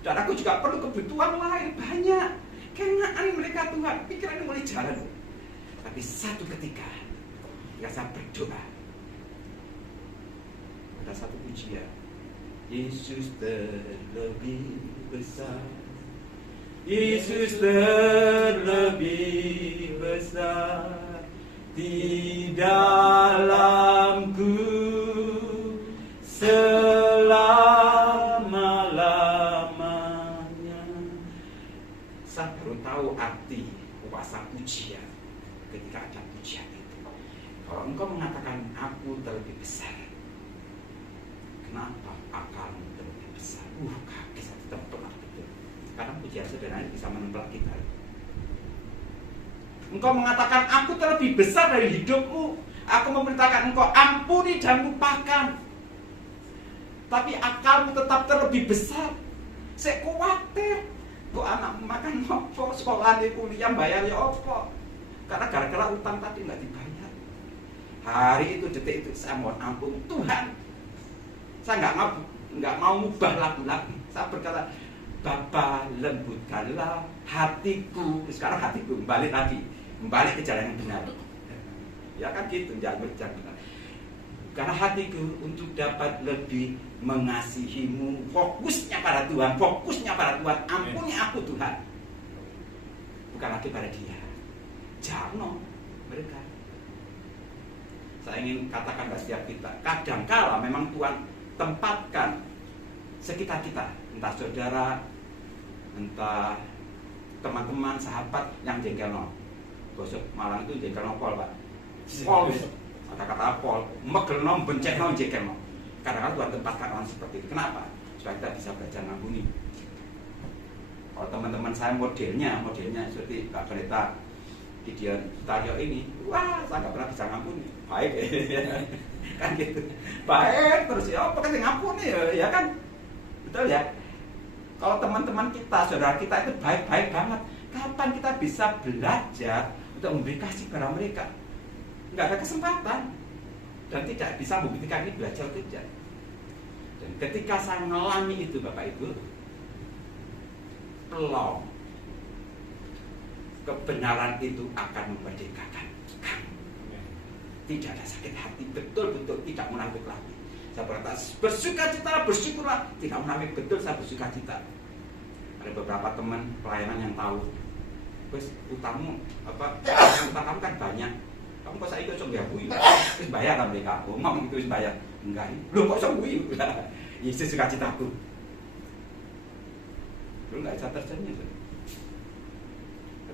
Dan aku juga perlu kebutuhan lain, banyak. Kenaan mereka Tuhan, pikirannya mulai jalan. Tapi satu ketika, ketika saya berdoa, ada satu pujian, Yesus terlebih besar, Yesus terlebih besar di dalamku selama-lamanya. Saya baru tahu arti kuasa pujian ketika ada pujian itu. Kalau engkau mengatakan aku terlebih besar, kenapa akalmu terlebih besar? Kaki saya templak betul. Karena pujian sederhana bisa menempel kita. Engkau mengatakan aku terlebih besar dari hidupmu. Aku memerintahkan engkau ampuni dan lupakan. Tapi akalmu tetap terlebih besar. Saya khawatir. Kok anak makan apa? Sekolah di kuliah bayar ya apa? Karena gara-gara utang tadi nggak dibayar. Hari itu, detik itu saya mohon ampun Tuhan. Saya nggak mau mubah lagu lagi. Saya berkata, Bapa lembutkanlah hatiku. Sekarang hatiku balik lagi, balik ke jalan yang benar. Ya kan gitu, jangan benar. Karena hatiku untuk dapat lebih mengasihimu, fokusnya pada Tuhan, ampuni aku Tuhan, bukan lagi pada dia. Jangan mereka. Saya ingin katakan pada setiap kita, kadangkala memang Tuhan tempatkan sekitar kita, entah saudara, entah teman-teman, sahabat yang jengkel no. Bosok Malang itu jengkel no pol Pak. Pol, kata-kata pol, megel no, bencet no, jengkel no. Kadang-kadang Tuhan tempatkan orang seperti itu. Kenapa? Supaya kita bisa belajar ngampuni. Kalau teman-teman saya modelnya seperti Pak Pendeta Gideon Taryo ini, wah saya nggak pernah bisa ngampuni. Baik ya. Kan gitu. Baik terus ya, apa kan ngampuni ya kan? Betul ya? Kalau teman-teman kita, saudara kita itu baik-baik banget, kapan kita bisa belajar untuk memberi kasih pada mereka? Nggak ada kesempatan dan tidak bisa membuktikan ini belajar tidak. Dan ketika saya mengalami itu Bapak Ibu, pelong kebenaran itu akan memerdekakan kamu. Tidak ada sakit hati, betul-betul tidak munafik lagi. Saya berkata, bersukacita, bersyukurlah. Tidak munafik, betul saya bersukacita. Ada beberapa teman pelayanan yang tahu, terus utangmu apa? Utang kamu kan banyak. Kamu kok saya ikut sembahui? Terus bayar kan mereka. Ngomong itu bayar. Enggak, lu kok sembahui? Yesus sukacitaku. Lu nggak bisa tersenyum.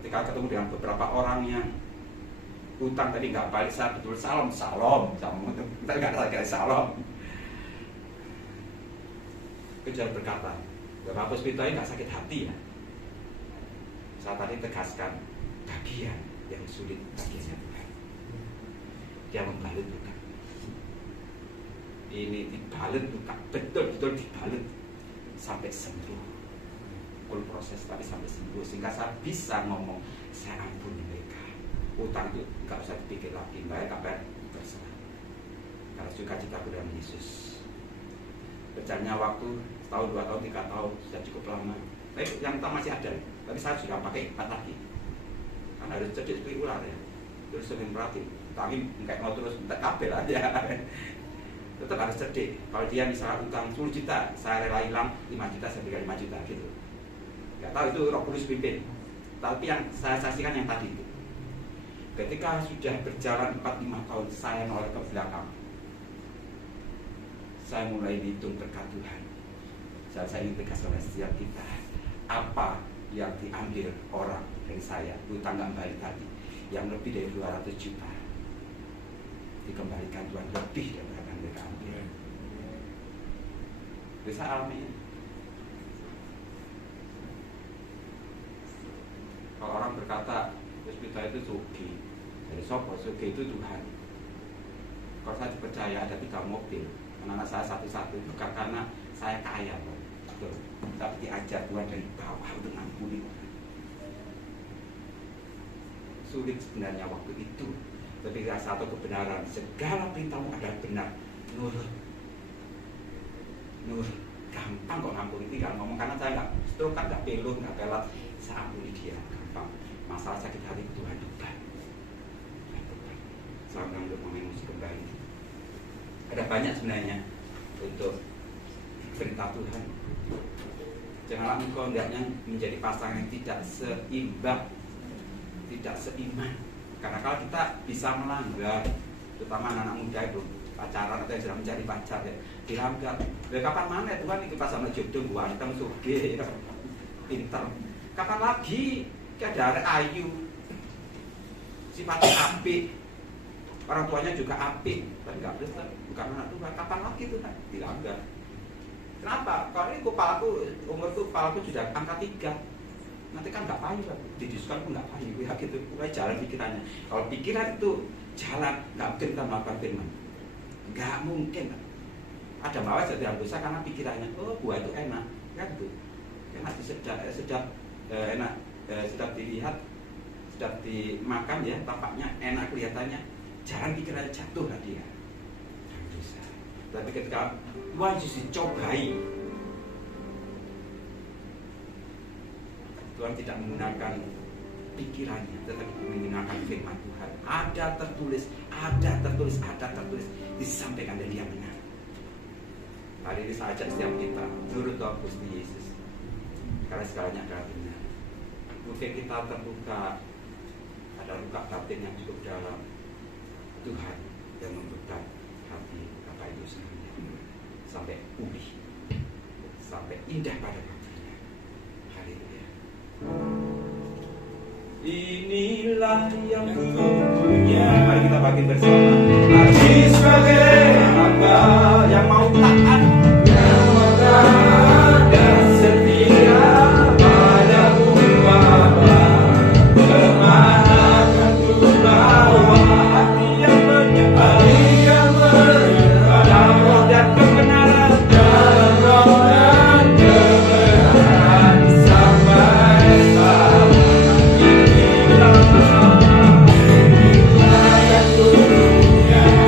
Ketika ketemu dengan beberapa orang yang utang tadi nggak balik, saya betul salam, kita nggak ada salam. kejar berkata, Bapak Puspito nggak sakit hati ya. Saya tadi tegaskan bagian yang sulit bagiannya Tuhan. Dia membalut luka. Ini dibalut luka, betul-betul dibalut sampai sembuh. Full proses tapi sampai sembuh sehingga saya bisa ngomong, saya ampuni mereka. Utang itu nggak usah dipikir lagi, baik apa terserah. Karena juga cita dalam Yesus. Berjalannya waktu setahun, 2 tahun, 3 tahun sudah cukup lama. Tapi yang utang masih ada, tapi saya sudah pakai 4 lagi. Karena harus cerdik seperti ular ya. Terus sering perhatiin, tapi nggak mau terus minta kabel aja. Tetap harus cerdik. Kalau dia misalnya utang 10 juta, saya rela hilang 5 juta, saya berikan 5 juta gitu. Gak tahu itu Roh Kudus pimpin. Tapi yang saya saksikan yang tadi itu. Ketika sudah berjalan 4-5 tahun, saya noleh ke belakang. Saya mulai hitung berkat Tuhan. Saya ingin tegaskan oleh setiap kita, apa yang diambil orang dari saya, utang nggak balik tadi, yang lebih dari 200 juta, dikembalikan Tuhan lebih dari yang mereka ambil. Bisa alami. Kalau orang berkata Puspito itu sugi, dari sopo sugi itu Tuhan. Kalau saya dipercaya ada 3 mobil, anak saya satu-satu, bukan karena saya kaya, tapi diajar Tuhan dari bawah untuk ngampuni. Sulit sebenarnya waktu itu, tapi satu kebenaran, segala perintahmu adalah benar, nurut, gampang kok ngampuni. Tinggal ngomong, karena saya nggak stroke, kan nggak belok, nggak pelat, saya ampuni dia, gampang. Masalah sakit hati Tuhan juga. Selamat untuk memain musik kembali. Ada banyak sebenarnya untuk perintah Tuhan. Janganlah engkau hendaknya menjadi pasangan yang tidak seimbang, tidak seiman. Karena kalau kita bisa melanggar, terutama anak-anak muda itu pacaran atau yang sedang mencari pacar ya, dilanggar. Kapan mana Tuhan itu pas sama jodoh gua kita suge, pinter. Kapan lagi ada ayu, sifatnya apik, orang tuanya juga apik, tapi nggak benar, bukan anak Tuhan. Kapan lagi Tuhan dilanggar? Kenapa? Kalau ini umurku sudah angka 3. Nanti kan nggak payu kan, didiskusikan pun nggak payu ya gitu. Mulai jalan pikirannya. Kalau pikiran itu jalan, nggak mungkin kita melakukan firman. Nggak mungkin. Ada mawas jadi dosa karena pikirannya, oh buah itu enak, kan gitu. Enak sedap enak, sedap dilihat, sedap dimakan ya, tampaknya enak kelihatannya. Jalan pikirannya jatuh hati ya. Dosa. Tapi ketika Tuhan Yesus dicobai, Tuhan tidak menggunakan pikirannya, tetapi menggunakan firman Tuhan. Ada tertulis, disampaikan dari Dia benar. Hari ini saya ajak setiap kita nurut Tuhan Gusti Yesus, karena segalanya adalah benar. Mungkin kita terbuka, ada luka batin yang cukup dalam. Tuhan yang membuka hati Bapak Ibu sekalian sampai pulih, sampai indah pada waktunya. Haleluya. Inilah yang ku punya. Mari kita bagi bersama. Hati sebagai hamba yang mau taat, yang taat dan setia padamu Bapa. Bermanakan ku bawa hati yang menyembah dalam roh dan kebenaran, sampai inilah yang ku punya.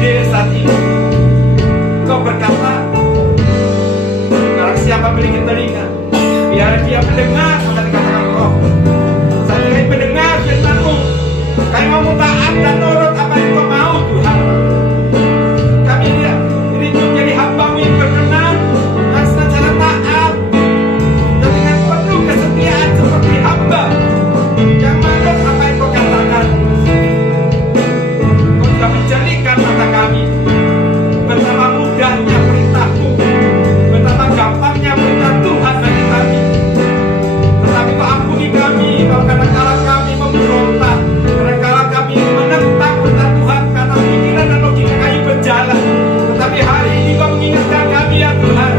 hadir saat ini. Engkau berkata, kalau siapa memiliki telinga, biar dia mendengar apa dikatakan Roh. Saat ini kami mendengar firman-Mu, kami mau taat dan nurut apa yang Engkau mau, Tuhan. Kami rindu menjadi hamba-Mu yang berkenan dan secara taat dan dengan penuh kesetiaan seperti hamba yang menurut apa yang Engkau katakan. Engkau sudah menjadikan mata kami, betapa mudahnya perintah-Mu, betapa gampangnya perintah Tuhan bagi kami. Tetapi Kau ampuni kami kalau kadang-kala kami memberontak, kadang-kala kami menentang perintah Tuhan karena pikiran dan logika kami berjalan. Tetapi hari ini Kau mengingatkan kami ya Tuhan,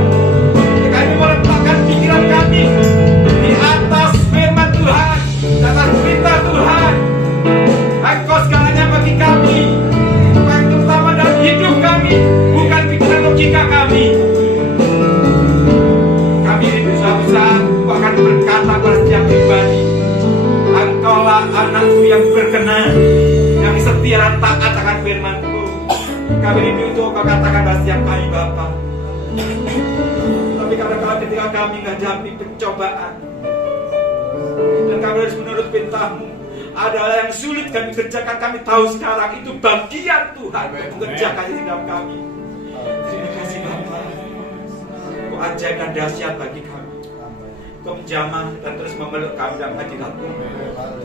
kami meletakkan pikiran kami di atas firman Tuhan, di atas perintah Tuhan. Engkau segalanya bagi kami, yang terutama dalam hidup kami, bukan pikiran logika kami. Kami rindu suatu saat Engkau akan berkata pada setiap pribadi, Engkaulah anakku yang berkenan, yang setia dan taat akan firman-Mu. Kami rindu itu Engkau katakan pada setiap kami Bapa. Tapi kadang-kadang ketika kami menghadapi pencobaan dan kami harus menurut perintah-Mu, adalah yang sulit kami kerjakan, kami tahu sekarang itu bagian Tuhan untuk mengerjakan di dalam kami. Terima kasih Bapa. Kau ajaib dan dahsyat bagi kami. Kau menjamah dan terus memeluk kami dalam hadirat-Mu.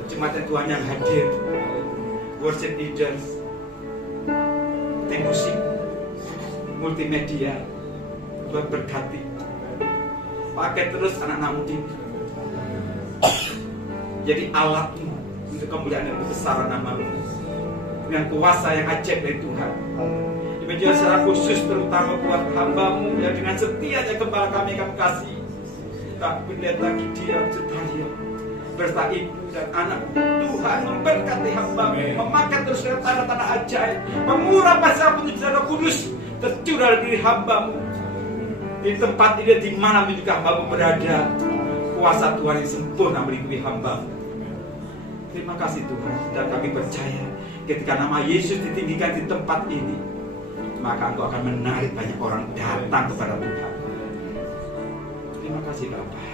Jemaat Tuhan yang hadir, worship leaders, tim musik, multimedia, Tuhan berkati. Pakai terus anak-anak muda jadi alat-Mu untuk kemuliaan dan kebesaran nama-Mu dengan kuasa yang ajaib dari Tuhan. Demikian juga secara khusus terutama buat hamba-Mu yang dengan setianya kepala kami yang Kamu kasih, Pak Pendeta Gideon Sutaryo beserta ibu dan anak Tuhan memberkati hamba-Mu, memakai terus dengan tanda-tanda ajaib, mengurapi siapa pun Roh Kudus tercurah dari diri hamba-Mu di tempat ini di mana juga hamba-Mu berada. Kuasa Tuhan yang sempurna melindungi hamba-Mu. Terima kasih Tuhan, dan kami percaya ketika nama Yesus ditinggikan di tempat ini, maka Engkau akan menarik banyak orang datang kepada Tuhan. Terima kasih Bapa,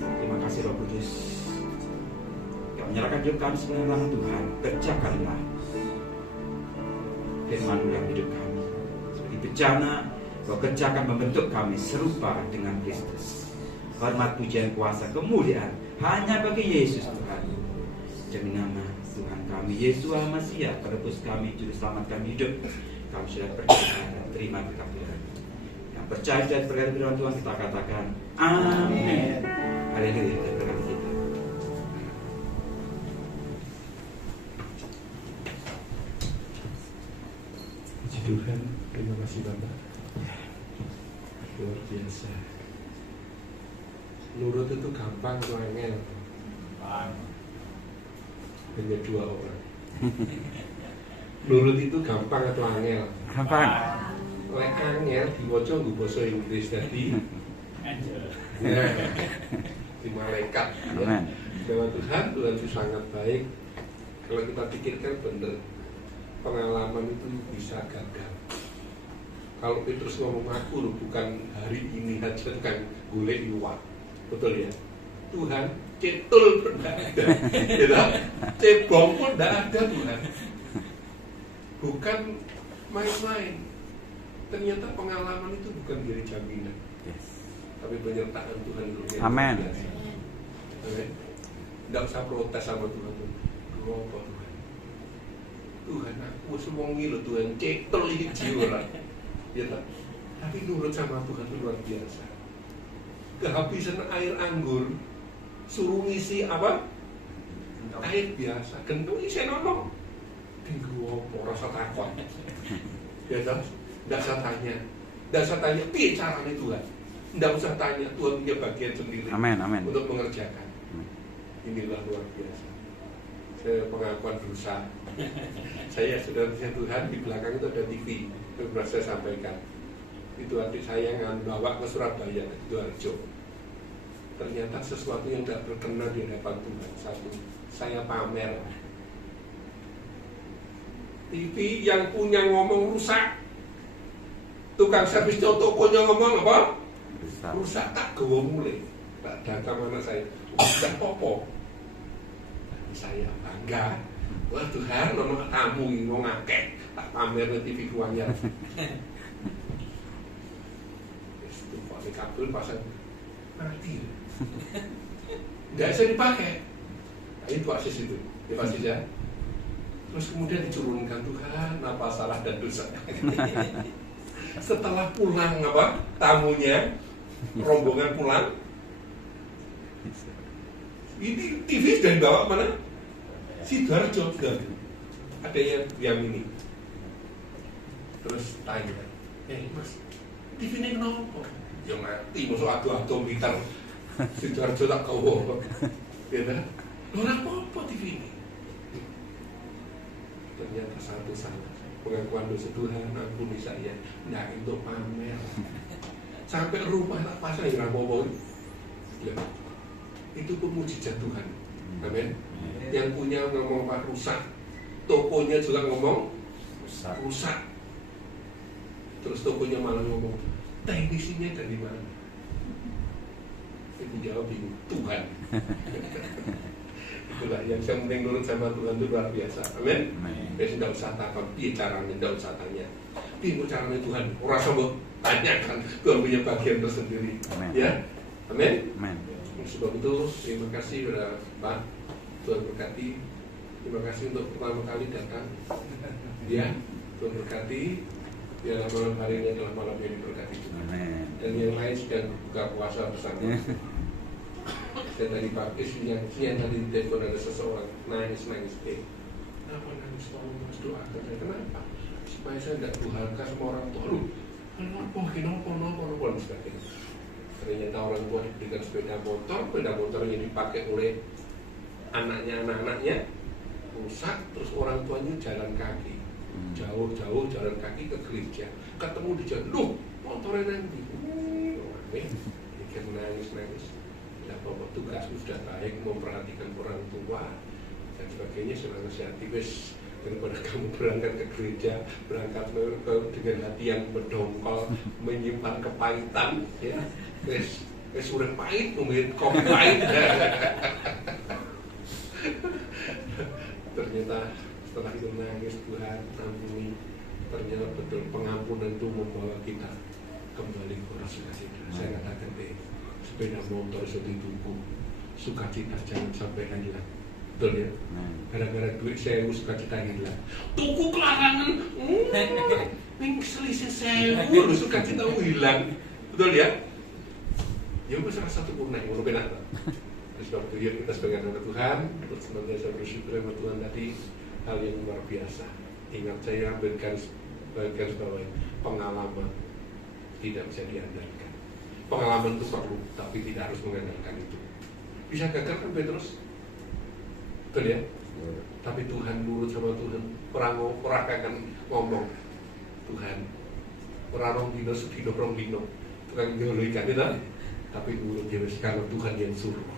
terima kasih Roh Kudus. Kami menyerahkan hidup kami sebenarnya dalam Tuhan. Kerjakanlah firman-Mu dalam hidup kami. Seperti bejana, Kau kerjakan membentuk kami serupa dengan Kristus. Hormat, pujian, kuasa, kemuliaan hanya bagi Yesus Tuhan. Demi nama Tuhan kami Yesus Al-Masih, penebus kami, juru selamat kami hidup, kami sudah percaya dan terima berkat Tuhan. Yang percaya dan berkat firman Tuhan kita katakan amin. Haleluya. Terima kasih. Puji Tuhan, terima kasih Bapak. Luar biasa. Nurut itu gampang atau angel? Hanya dua orang. Nurut itu gampang atau angel? Gampang. Lek angel diwaca nggo basa Inggris tadi. Di malaikat. Ya. Bahwa Tuhan itu sangat baik. Kalau kita pikirkan benar, pengalaman itu bisa gagal. Kalau Petrus ngomong aku loh, bukan hari ini aja kan boleh di luar. Betul ya? Tuhan, cetul pun tidak ada, ya, cebong pun tidak ada Tuhan. Bukan main-main. Ternyata pengalaman itu bukan diri jaminan, tapi penyertaan Tuhan. Amin. Tidak usah protes sama Tuhan. Apa Tuhan? Tuhan, aku semua ngilu Tuhan, cetul ini jiwa. Ya, tapi nurut sama Tuhan itu luar biasa. Kehabisan air anggur, suruh ngisi apa? Air biasa, gendong isi nolong. Tinggu apa rasa takut. Ya kan? Tidak usah tanya, piye caranya Tuhan. Tidak usah tanya, Tuhan punya bagian sendiri. Amin, amin. Untuk mengerjakan. Inilah luar biasa. Saya pengakuan dosa. Saya saudara Tuhan, di belakang itu ada TV. Itu pernah saya sampaikan. Itu adik saya yang bawa ke Surabaya, ke Sidoarjo. Ternyata sesuatu yang tidak berkenan di hadapan Tuhan. Satu, saya pamer. TV yang punya ngomong rusak. Tukang servis tokonya ngomong apa? Rusak tak gawa mulai. Tak data mana saya. Tidak apa-apa. Saya bangga. Wah Tuhan, ono tamu ini mau ngakek. Tak pamer di TV kuanya. Itu Pak Kabel pasang mati. Nggak bisa dipakai. Nah, itu akses itu. Ya pasti ya. Terus kemudian dicurunkan Tuhan, apa salah dan dosa. Setelah pulang apa tamunya, rombongan pulang, ini TV sudah dibawa mana? Sidoarjo sudah. Ada yang ini. Terus tanya, Mas, TV ini kenapa? Ya mati, masuk adu-adu gitar Sidoarjo tak kau. Ya kan? Orang apa TV ini? Ternyata satu salah. Pengakuan dosa Tuhan, ampuni saya. Nggak untuk pamer. Sampai rumah tak pasang yang ngomong. Ya, itu pun mujizat Tuhan. Amin. Yang punya ngomong apa rusak, tokonya juga ngomong rusak. Terus tokonya malah ngomong, teknisinya dari mana? Itu jawab bingung, Tuhan. Itulah yang saya penting nurut sama Tuhan itu luar biasa. Amin. Ya tidak usah takut, caranya tidak usah tanya. Caranya Tuhan, orang sama tanyakan, Tuhan punya bagian tersendiri. Amen. Ya, amin. Amen. Sebab itu terima kasih kepada Pak, Tuhan berkati. Terima kasih untuk pertama kali datang. Ya, Tuhan berkati. Biarlah malam hari ini adalah malam yang diberkati Tuhan. Dan yang lain sedang buka puasa bersama. Saya tadi pagi siang tadi di telepon ada seseorang nangis. Kenapa nangis? Tolong mas doakan saya. Kenapa? Supaya saya tidak durhaka sama orang tua. Lu, kenapa dan sebagainya. Ternyata orang tua diberikan sepeda motor yang dipakai oleh anak-anaknya rusak, terus orang tuanya jalan kaki jauh jalan kaki ke gereja, ketemu di jalan, loh motornya nanti mikir nangis. Ya bapak tugasmu sudah baik memperhatikan orang tua dan sebagainya, sudah nasihati wis daripada kamu berangkat ke gereja, berangkat dengan hati yang berdongkol, menyimpan kepahitan, ya, wis urip pahit, ngomongin kopi pahit. Ternyata setelah itu nangis, Tuhan ampuni. Ternyata betul pengampunan itu membawa kita kembali ke rasa sukacita. Saya katakan deh, sepeda motor sudah dituku, sukacita jangan sampai hilang. Betul ya? Gara-gara duit saya sukacita hilang. Tuku kelarangan, selisih saya, sukacita hilang. Betul ya? Ya salah satu punah yang berbeda. Sebab itu kita sebagai anak Tuhan, terus senantiasa bersyukur sama Tuhan tadi, hal yang luar biasa. Ingat saya ambil garis bawah, pengalaman tidak bisa diandalkan. Pengalaman itu perlu, tapi tidak harus mengandalkan itu. Bisa gagal kan Petrus? Betul ya? Tapi Tuhan nurut sama Tuhan. Orang akan ngomong Tuhan, orang dino sedino rong dino, tukang ngeluikan itu. Tapi nurut dia karena Tuhan yang suruh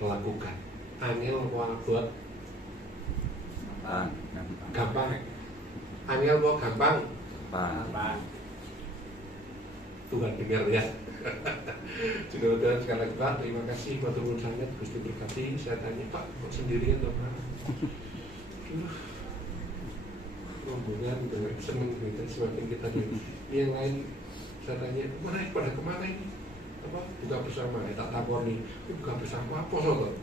melakukan. Angel buat gampang. Angel buat gampang. Tuhan dengar ya. Saudara sekali lagi Pak, terima kasih matur nuwun sangat, Gusti berkati. Saya tanya Pak, kok sendirian atau mana? Rombongan udah seneng gitu, semakin kita yang lain. Saya tanya, pada kemana ini? Apa? Buka bersama, tak takor nih. Buka bersama apa sobat?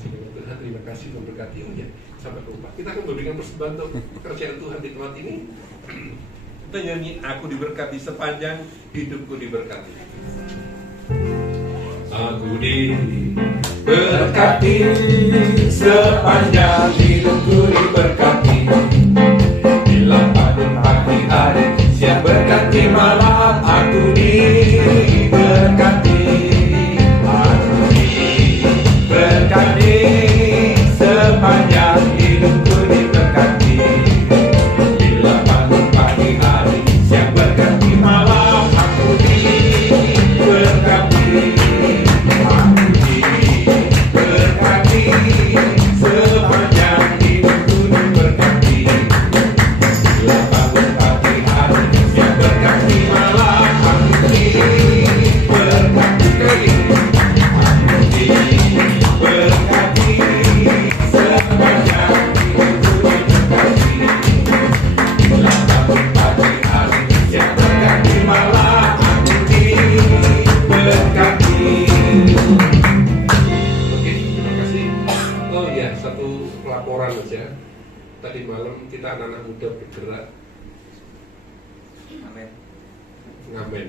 Tuhan terima kasih memberkati. Oh ya, sampai lupa. Kita akan memberikan persembahan untuk pekerjaan Tuhan di tempat ini. Kita nyanyi aku diberkati sepanjang hidupku diberkati. Aku diberkati sepanjang hidupku diberkati. Bila pagi hari siang berganti malam aku diberkati. Aku diberkati sepanjang hidupku diberkati. Bila pagi hari siang berganti malam aku diberkati. Aku diberkati Tadi malam kita anak-anak muda bergerak. Amin. Ngamen.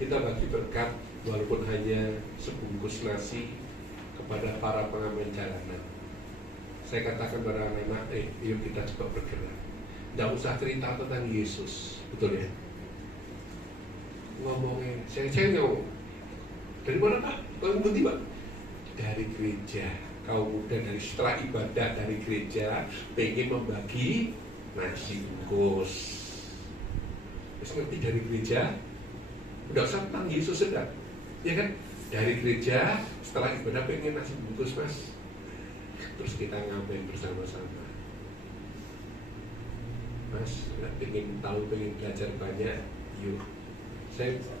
kita bagi berkat walaupun hanya sebungkus nasi kepada para pengamen jalanan. Saya katakan pada anak-anak, yuk kita coba bergerak. Tidak usah cerita tentang Yesus, betul ya? Ngomongin, saya ngomong. Dari mana Pak? Kamu putih Pak? Dari gereja. Kaum muda dari setelah ibadah dari gereja pengen membagi nasi bungkus. Terus ngerti dari gereja? Udah usah tentang Yesus sudah, ya kan? Dari gereja setelah ibadah pengen nasi bungkus Mas. Terus kita ngamen bersama-sama. Mas, pengen tahu, pengen belajar banyak, yuk.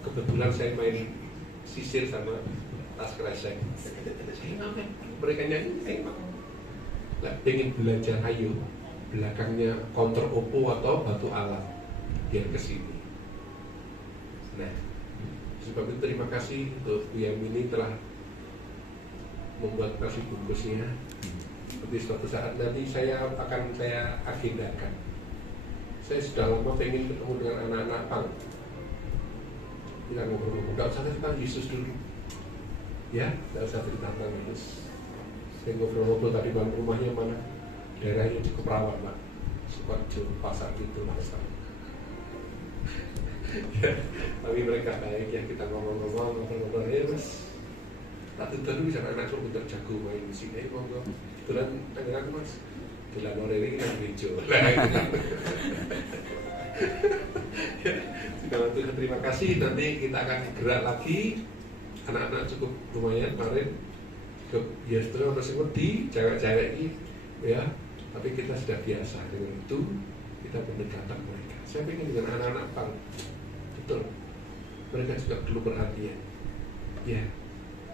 Kebetulan saya main sisir sama tas kresek. Saya ngamen, mereka nyanyi, saya mau. Nah, pengen belajar, ayo. Belakangnya counter Oppo atau batu alam, biar kesini. Nah, sebab itu terima kasih untuk Bu Yamini telah membuat nasi bungkusnya. Tapi suatu saat nanti saya agendakan. Saya sudah lama pengen ketemu dengan anak-anak pang. Kita ngobrol-ngobrol, tidak usah cerita Yesus dulu. Ya, tidak usah cerita tentang Yesus. Saya ngobrol-ngobrol tadi malam rumahnya mana? Daerahnya cukup rawan Pak. Sukoharjo, pasar gitu masa. Ya, tapi mereka baik ya, kita ngobrol-ngobrol ya Mas. Tak tentu bisa anak aku untuk jago main musik. Monggo. Kebetulan aku Mas. Kebetulan orang ini kan gereja. Tuhan terima kasih. Nanti kita akan gerak lagi. Anak-anak cukup lumayan kemarin. Ya setelah harus ngerti cewek-cewek ini, ya. Tapi kita sudah biasa dengan itu. Kita pendekatan mereka. Saya ingin dengan anak-anak Pang. Betul. Mereka juga perlu perhatian. Ya,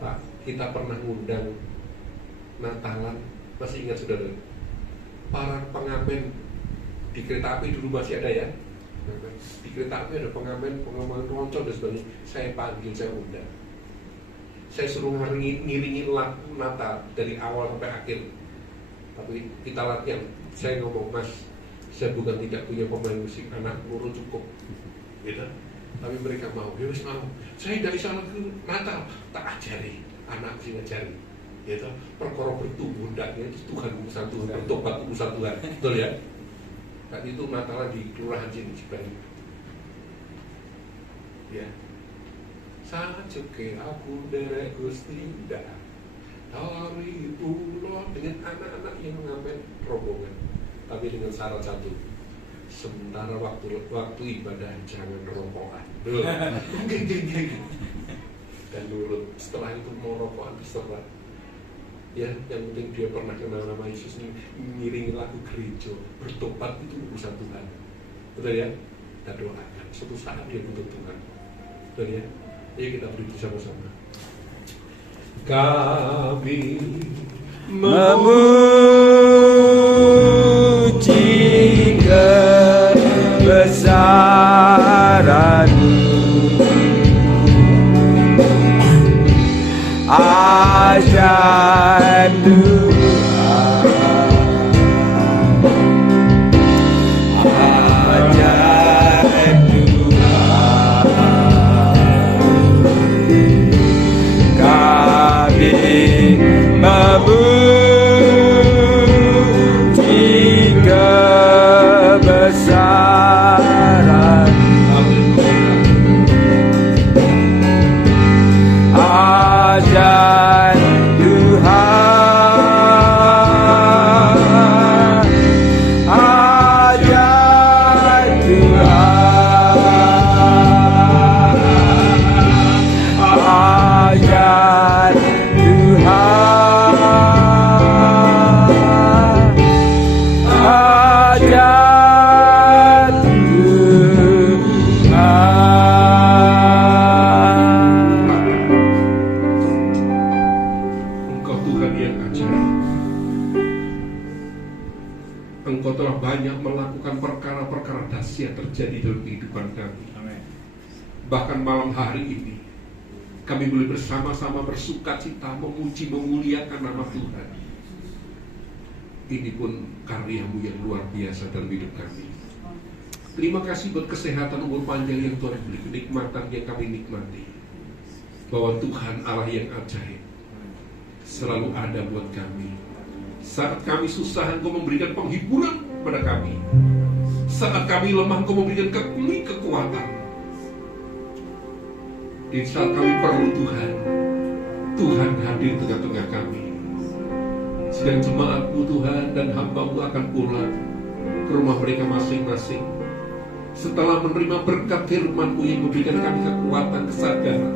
Pak. Kita pernah ngundang Natalan, masih ingat saudara? Para pengamen di kereta api dulu masih ada ya. Di kereta api ada pengamen roncong dan sebagainya. Saya panggil, saya undang. Saya suruh ngiringin lagu Natal dari awal sampai akhir. Tapi kita latihan. Saya ngomong, Mas, saya bukan tidak punya pemain musik, anak guru cukup. Gitu. Tapi mereka mau, ya wis mau. Saya dari sana ke Natal tak ajari. Anak sih ngajari, gitu. Perkara bertumbuh hendaknya itu Tuhan urusan Tuhan, bertobat urusan Tuhan, betul ya? Tadi itu Natalan di kelurahan sini Cibali. Ya, sangat cuke aku derek Gusti dah. Hari ulo dengan anak-anak yang mengamen rombongan, tapi dengan syarat satu. Sementara waktu ibadah jangan rokokan. Dan nurut. Setelah itu mau rokokan terserah. Ya, yang penting dia pernah kenal nama Yesus, ngiringi lagu gereja, bertobat itu urusan Tuhan. Betul ya? Kita doakan. Suatu saat dia butuh Tuhan. Betul ya? Ayo kita beri bersama-sama. Kami memuji kebesaran-Mu, ajaib Tuhan, ajaib Tuhan. Kami memuji kebesaran, ajaib Tuhan, ajaib Tuhan, ajaib Tuhan, ajaib Tuhan. Engkau Tuhan yang ajaib. Engkau telah banyak melakukan perkara-perkara dahsyat terjadi dalam kehidupan kami. Amin. Bahkan malam hari ini kami boleh bersama-sama bersuka cita, memuji, memuliakan nama Tuhan. ini pun karya-Mu yang luar biasa dalam hidup kami. Terima kasih buat kesehatan, umur panjang yang Tuhan beri, kenikmatan yang kami nikmati. Bahwa Tuhan Allah yang ajaib selalu ada buat kami. Saat kami susah, Engkau memberikan penghiburan pada kami. Saat kami lemah, Engkau memberikan kekuatan. Di saat kami perlu Tuhan, Tuhan hadir tengah-tengah kami. Sedang jemaat-Mu Tuhan dan hamba-Mu akan pulang ke rumah mereka masing-masing setelah menerima berkat firman-Mu yang memberikan kami kekuatan, kesadaran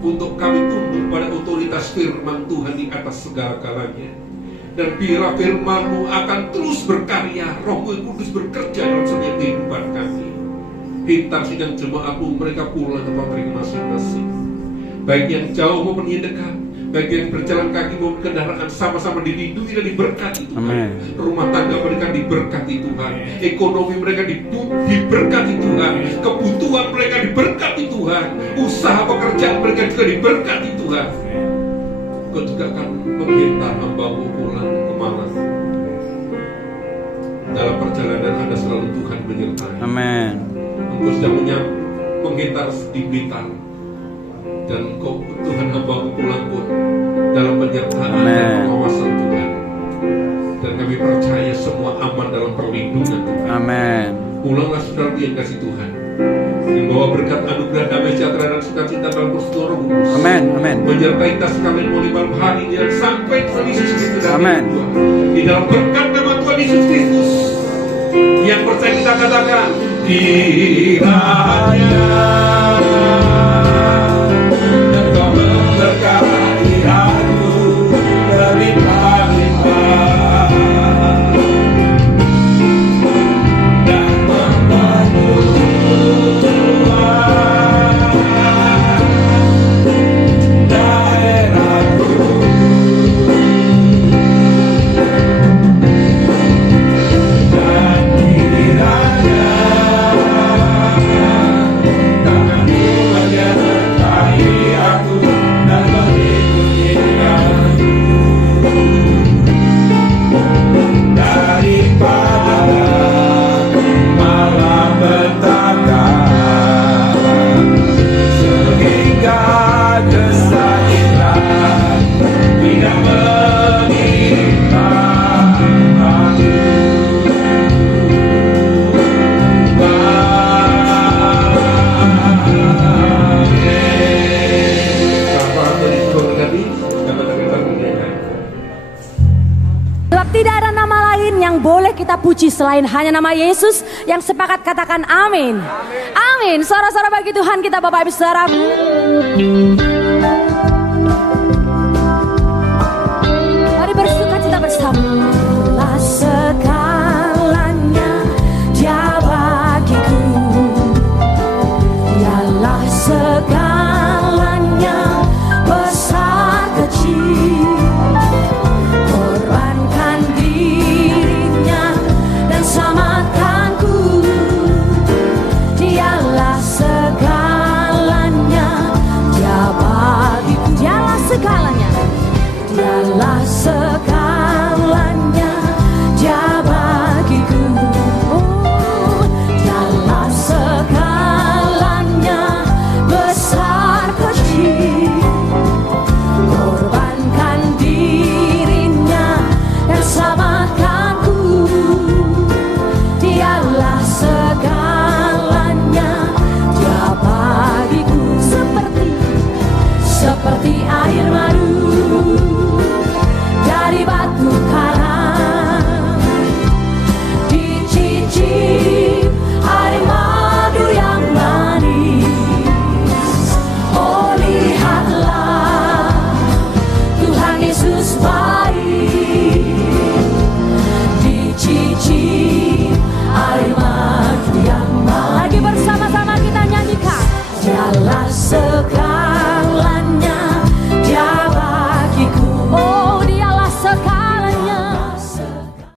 untuk kami tunduk pada otoritas firman Tuhan di atas segala-galanya. Dan biarlah firman-Mu akan terus berkarya, Roh-Mu yang Kudus bekerja dalam setiap kehidupan kami. Hintar sidang jemaat-Mu, mereka pulang ke tempat mereka masing-masing, baik yang jauh maupun yang dekat, baik yang berjalan kaki maupun kendaraan, sama-sama dilindungi dan diberkati Tuhan. Amen. Rumah tangga mereka diberkati Tuhan, ekonomi mereka diberkati Tuhan, kebutuhan mereka diberkati Tuhan, usaha pekerjaan mereka juga diberkati Tuhan. Kau juga akan menghintar hamba-Mu pulang ke Malang. Dalam perjalanan ada selalu Tuhan menyertai. Amen. Engkau sedang menghintar di Blitar, dan Engkau Tuhan hamba-Mu pulang pun dalam penyertaan dan pengawasan Tuhan. Dan kami percaya semua aman dalam perlindungan Tuhan. Amen. Pulanglah saudara yang kasih Tuhan, membawa berkat anugerah damai sejahtera dan sukacita dalam persekutuan Roh Kudus. Amen. Amen. Menyertai kita sekalian mulai malam hari ini dan sampai Tuhan Yesus Kristus datang Amen. kedua. Di dalam berkat nama Tuhan Yesus Kristus, yang percaya kita katakan, kiranya Engkau memberkati aku berlimpah-limpah dan mempermudah daerahku. Dan kiranya tangan-Mu menyertai aku dan mengikuti aku daripada malapetaka sehingga kesakitan tidak menimpa aku. Sebab tidak ada nama lain yang boleh kita puji selain hanya nama Yesus. Yang sepakat katakan amin. Amin. Suara-suara bagi Tuhan kita Bapak Ibu Saudara. Mari bersuka cita bersama. Allah segalanya Dia bagiku. Dialah segalanya besar kecil. Korbankan dirinya dan selamatkanku. Dialah segalanya, Dia bagiku. Dialah segalanya, Dialah segalanya, Dia bagiku. Dialah segalanya besar kecil. Korbankan dirinya dan selamatkanku. Dialah segalanya, Dia bagiku. Seperti air madu dari batu karang, dicicip air madu yang manis. Oh lihatlah Tuhan Yesus baik, dicicip air madu yang manis. Lagi bersama-sama kita nyanyikan. Dialah segalanya,